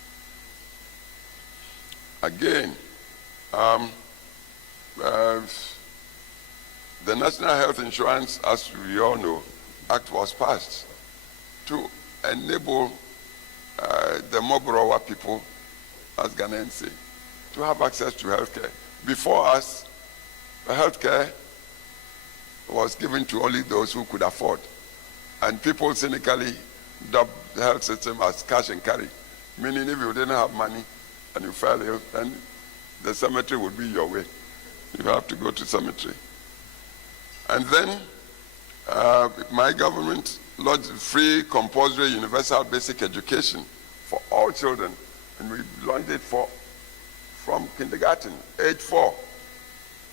Again, the National Health Insurance, as we all know, Act was passed to enable the Moborowa people, as Ghanaians say, to have access to healthcare. Before us, healthcare was given to only those who could afford. And people cynically dubbed the health system as cash and carry, meaning if you didn't have money and you fell ill, then the cemetery would be your way. You have to go to cemetery. And then my government launched free compulsory universal basic education for all children. And we launched it from kindergarten, age 4,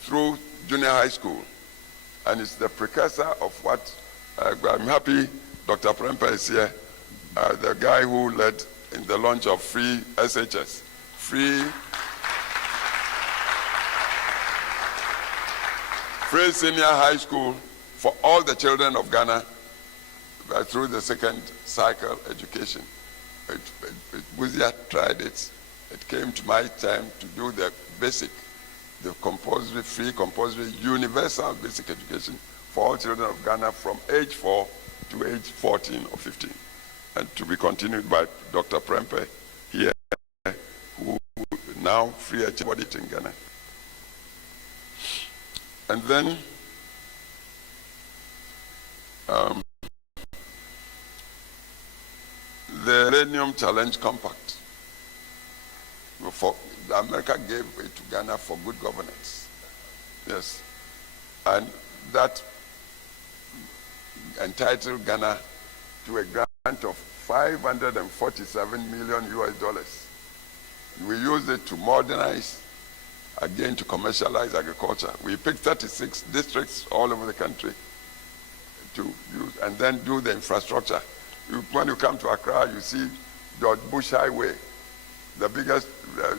through junior high school. And it's the precursor of what, I'm happy Dr. Prempa is here, the guy who led in the launch of free SHS, free senior high school for all the children of Ghana through the second cycle education. Busia tried it. It came to my time to do the basic, the compulsory, free compulsory, universal basic education for all children of Ghana from age 4 to age 14 or 15. And to be continued by Dr. Prempe here, who now free everybody in Ghana. And then the Millennium Challenge Compact. America gave it to Ghana for good governance. Yes. And that entitled Ghana to a grant of $547 million US. We used it to modernize, again to commercialize agriculture. We picked 36 districts all over the country to use and then do the infrastructure. When you come to Accra, you see the Bush Highway, the biggest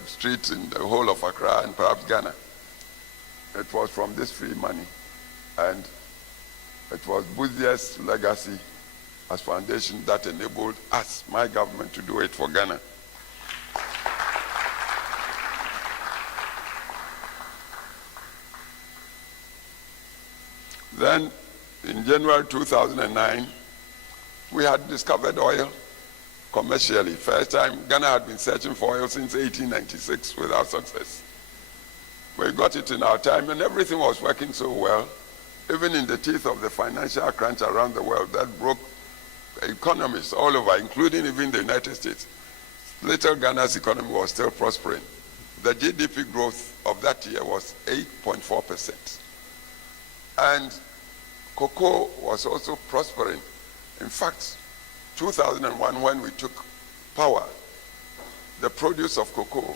street in the whole of Accra and perhaps Ghana. It was from this free money. And it was Busia's legacy as foundation that enabled us, my government, to do it for Ghana. Then, in January 2009, we had discovered oil commercially. First time, Ghana had been searching for oil since 1896 without success. We got it in our time, and everything was working so well, even in the teeth of the financial crunch around the world that broke economies all over, including even the United States. Little Ghana's economy was still prospering. The GDP growth of that year was 8.4%. And cocoa was also prospering. In fact, 2001, when we took power, the produce of cocoa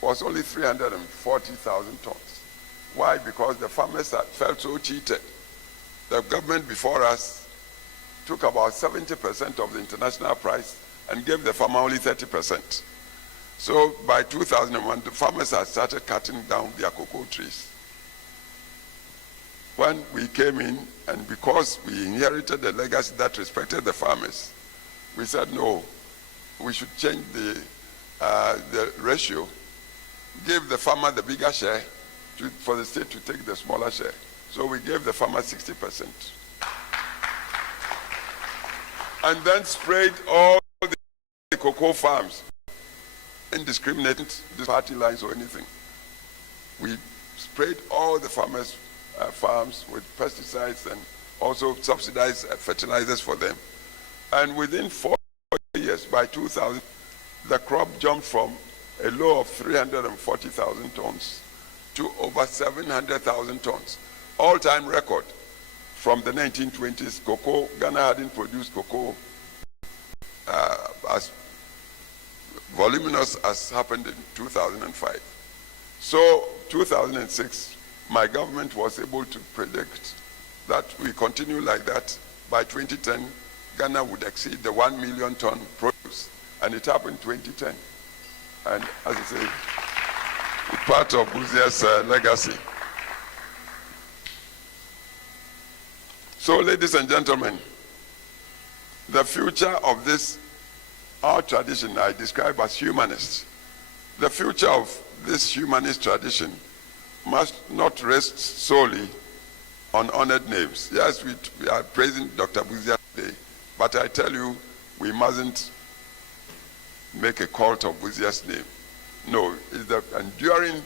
was only 340,000 tons. Why? Because the farmers had felt so cheated. The government before us took about 70% of the international price and gave the farmer only 30%. So by 2001, the farmers had started cutting down their cocoa trees. When we came in, and because we inherited a legacy that respected the farmers, we said, no, we should change the ratio, give the farmer the bigger share for the state to take the smaller share. So we gave the farmer 60%. And then sprayed all the cocoa farms, indiscriminate party lines or anything. We sprayed all the farmers' farms with pesticides and also subsidized fertilizers for them. And within 4 years, by 2000, the crop jumped from a low of 340,000 tons to over 700,000 tons. All-time record from the 1920s. Cocoa, Ghana hadn't produced cocoa as voluminous as happened in 2005. So 2006, my government was able to predict that we continue like that. By 2010, Ghana would exceed the 1 million ton produce, and it happened in 2010. And as I say, part of Busia's legacy. So, ladies and gentlemen, the future of this, our tradition, I describe as humanist. The future of this humanist tradition must not rest solely on honored names. Yes, we are praising Dr. Busia today, but I tell you, we mustn't make a cult of Busia's name. No, it's the enduring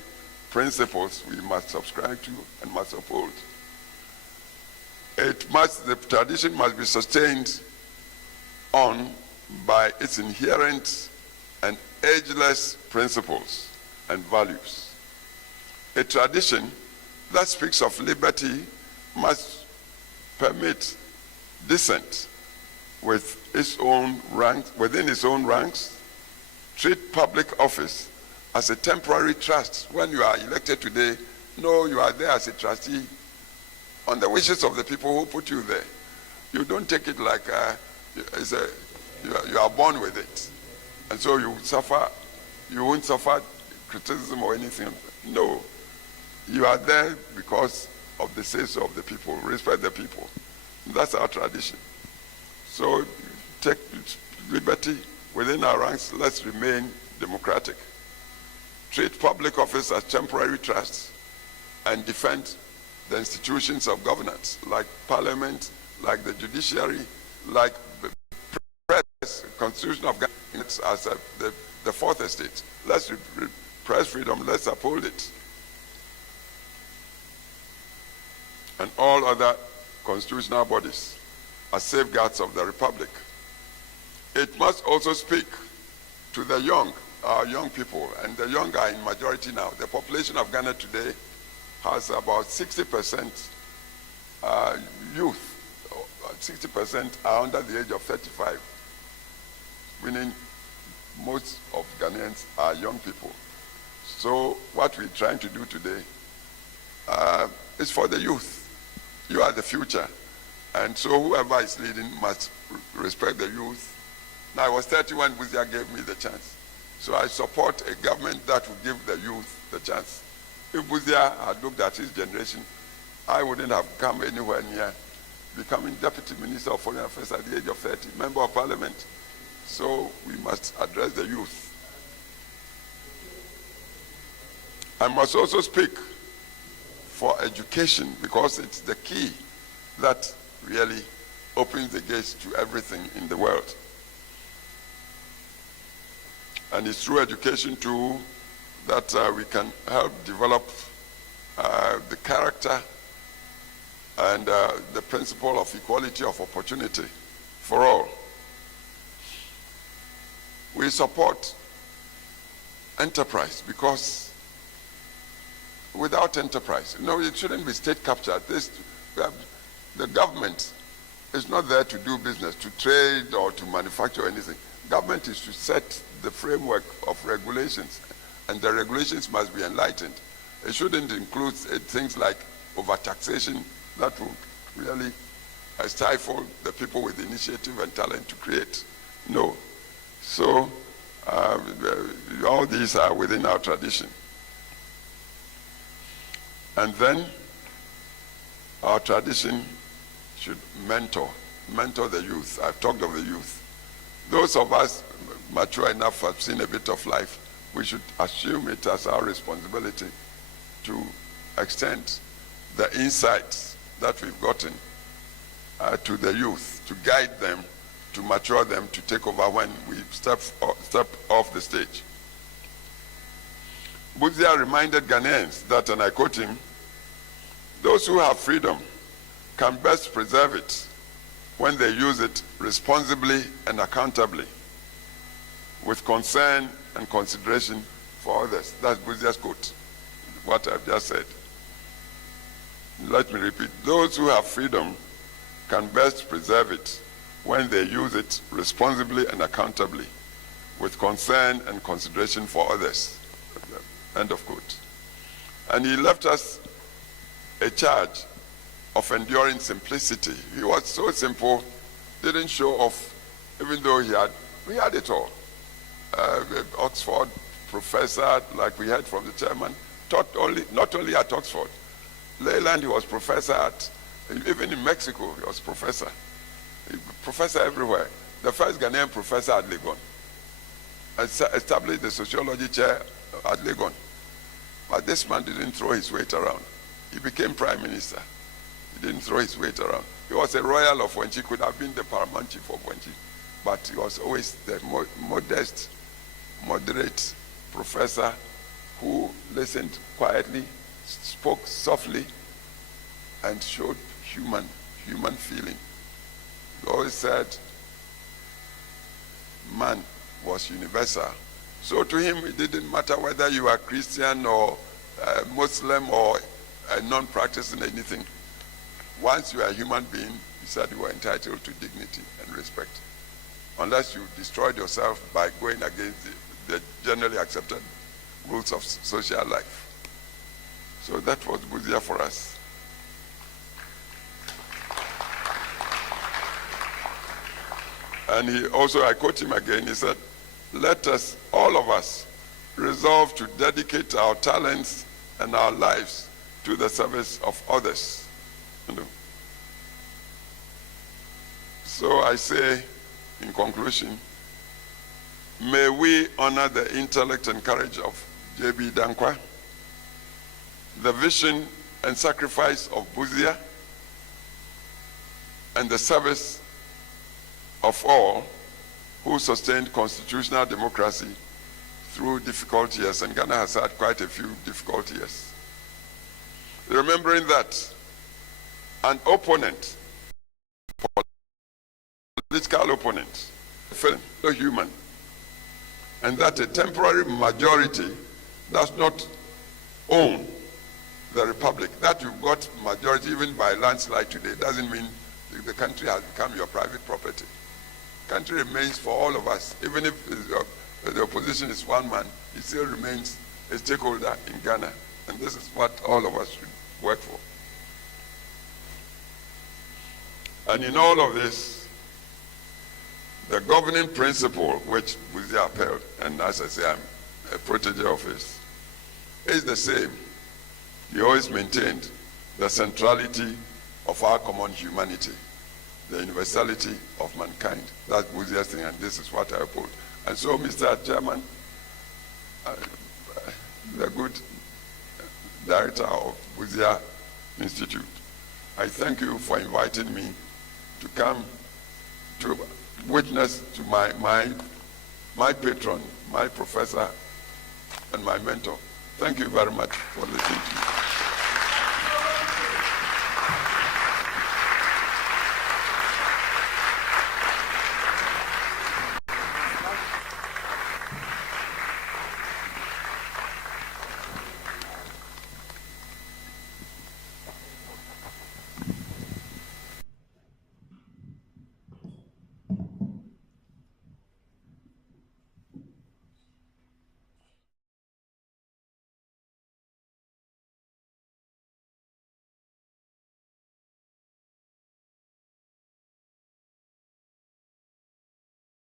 principles we must subscribe to and must uphold. The tradition must be sustained on by its inherent and ageless principles and values. A tradition that speaks of liberty must permit dissent within its own ranks, treat public office as a temporary trust. When you are elected today, no, you are there as a trustee on the wishes of the people who put you there. You don't take it like you are born with it, and so you won't suffer criticism or anything. No, you are there because of the say-so of the people. Respect the people. That's our tradition. So take liberty within our ranks. Let's remain democratic. Treat public office as temporary trusts and defend the institutions of governance, like parliament, like the judiciary, like the press, constitution of government as the fourth estate. Let's press freedom, let's uphold it. And all other constitutional bodies are safeguards of the republic. It must also speak to the young, our young people, and the young are in majority now. The population of Ghana today has about 60% youth. 60% are under the age of 35, meaning most of Ghanaians are young people. So what we're trying to do today is for the youth. You are the future. And so whoever is leading must respect the youth. Now, I was 30 when Busia gave me the chance. So I support a government that will give the youth the chance. If Busia had looked at his generation, I wouldn't have come anywhere near becoming Deputy Minister of Foreign Affairs at the age of 30, Member of Parliament. So we must address the youth. I must also speak for education, because it's the key that really opens the gates to everything in the world. And it's through education too that we can help develop the character and the principle of equality of opportunity for all. We support enterprise, because without enterprise, it shouldn't be state captured. The government is not there to do business, to trade or to manufacture anything. Government is to set the framework of regulations, and the regulations must be enlightened. It shouldn't include things like overtaxation that will really stifle the people with initiative and talent to create. No. So all these are within our tradition. And then our tradition should mentor the youth. I've talked of the youth. Those of us mature enough have seen a bit of life. We should assume it as our responsibility to extend the insights that we've gotten to the youth, to guide them, to mature them, to take over when we step off the stage. Busia reminded Ghanaians that, and I quote him, "Those who have freedom can best preserve it when they use it responsibly and accountably, with concern and consideration for others." That's Busia's quote, what I've just said. Let me repeat. Those who have freedom can best preserve it when they use it responsibly and accountably, with concern and consideration for others. End of quote. And he left us a charge of enduring simplicity. He was so simple, didn't show off, even though he had it all. Oxford professor, like we heard from the chairman, taught not only at Oxford. Leyland, he was professor at, even in Mexico, he was professor. Professor everywhere. The first Ghanaian professor at Legon. Established the sociology chair at Legon. But this man didn't throw his weight around. He became prime minister. He didn't throw his weight around. He was a royal of Wenchi, could have been the paramount chief of Wenchi. But he was always the modest, moderate professor who listened quietly, spoke softly, and showed human feeling. He always said man was universal. So to him, it didn't matter whether you are Christian or Muslim or a non-practicing anything. Once you are a human being, he said you were entitled to dignity and respect, unless you destroyed yourself by going against the generally accepted rules of social life. So that was Busia for us. And he also, I quote him again, he said, let us, all of us, resolve to dedicate our talents and our lives to the service of others. You know. So I say, in conclusion, may we honor the intellect and courage of J.B. Dankwa, the vision and sacrifice of Busia, and the service of all who sustained constitutional democracy through difficult years, and Ghana has had quite a few difficult years. Remembering that an opponent, political opponent, fellow human, and that a temporary majority does not own the republic. That you've got majority even by landslide today doesn't mean the country has become your private property. Country remains for all of us. Even if the opposition is one man, it still remains a stakeholder in Ghana. And this is what all of us should work for. And in all of this, the governing principle which Busia upheld, and as I say, I'm a protege of his, is the same. He always maintained the centrality of our common humanity, the universality of mankind. That's Busia's thing, and this is what I uphold. And so, Mr. Chairman, the good director of Busia Institute, I thank you for inviting me to come to witness to my patron, my professor, and my mentor. Thank you very much for listening to me.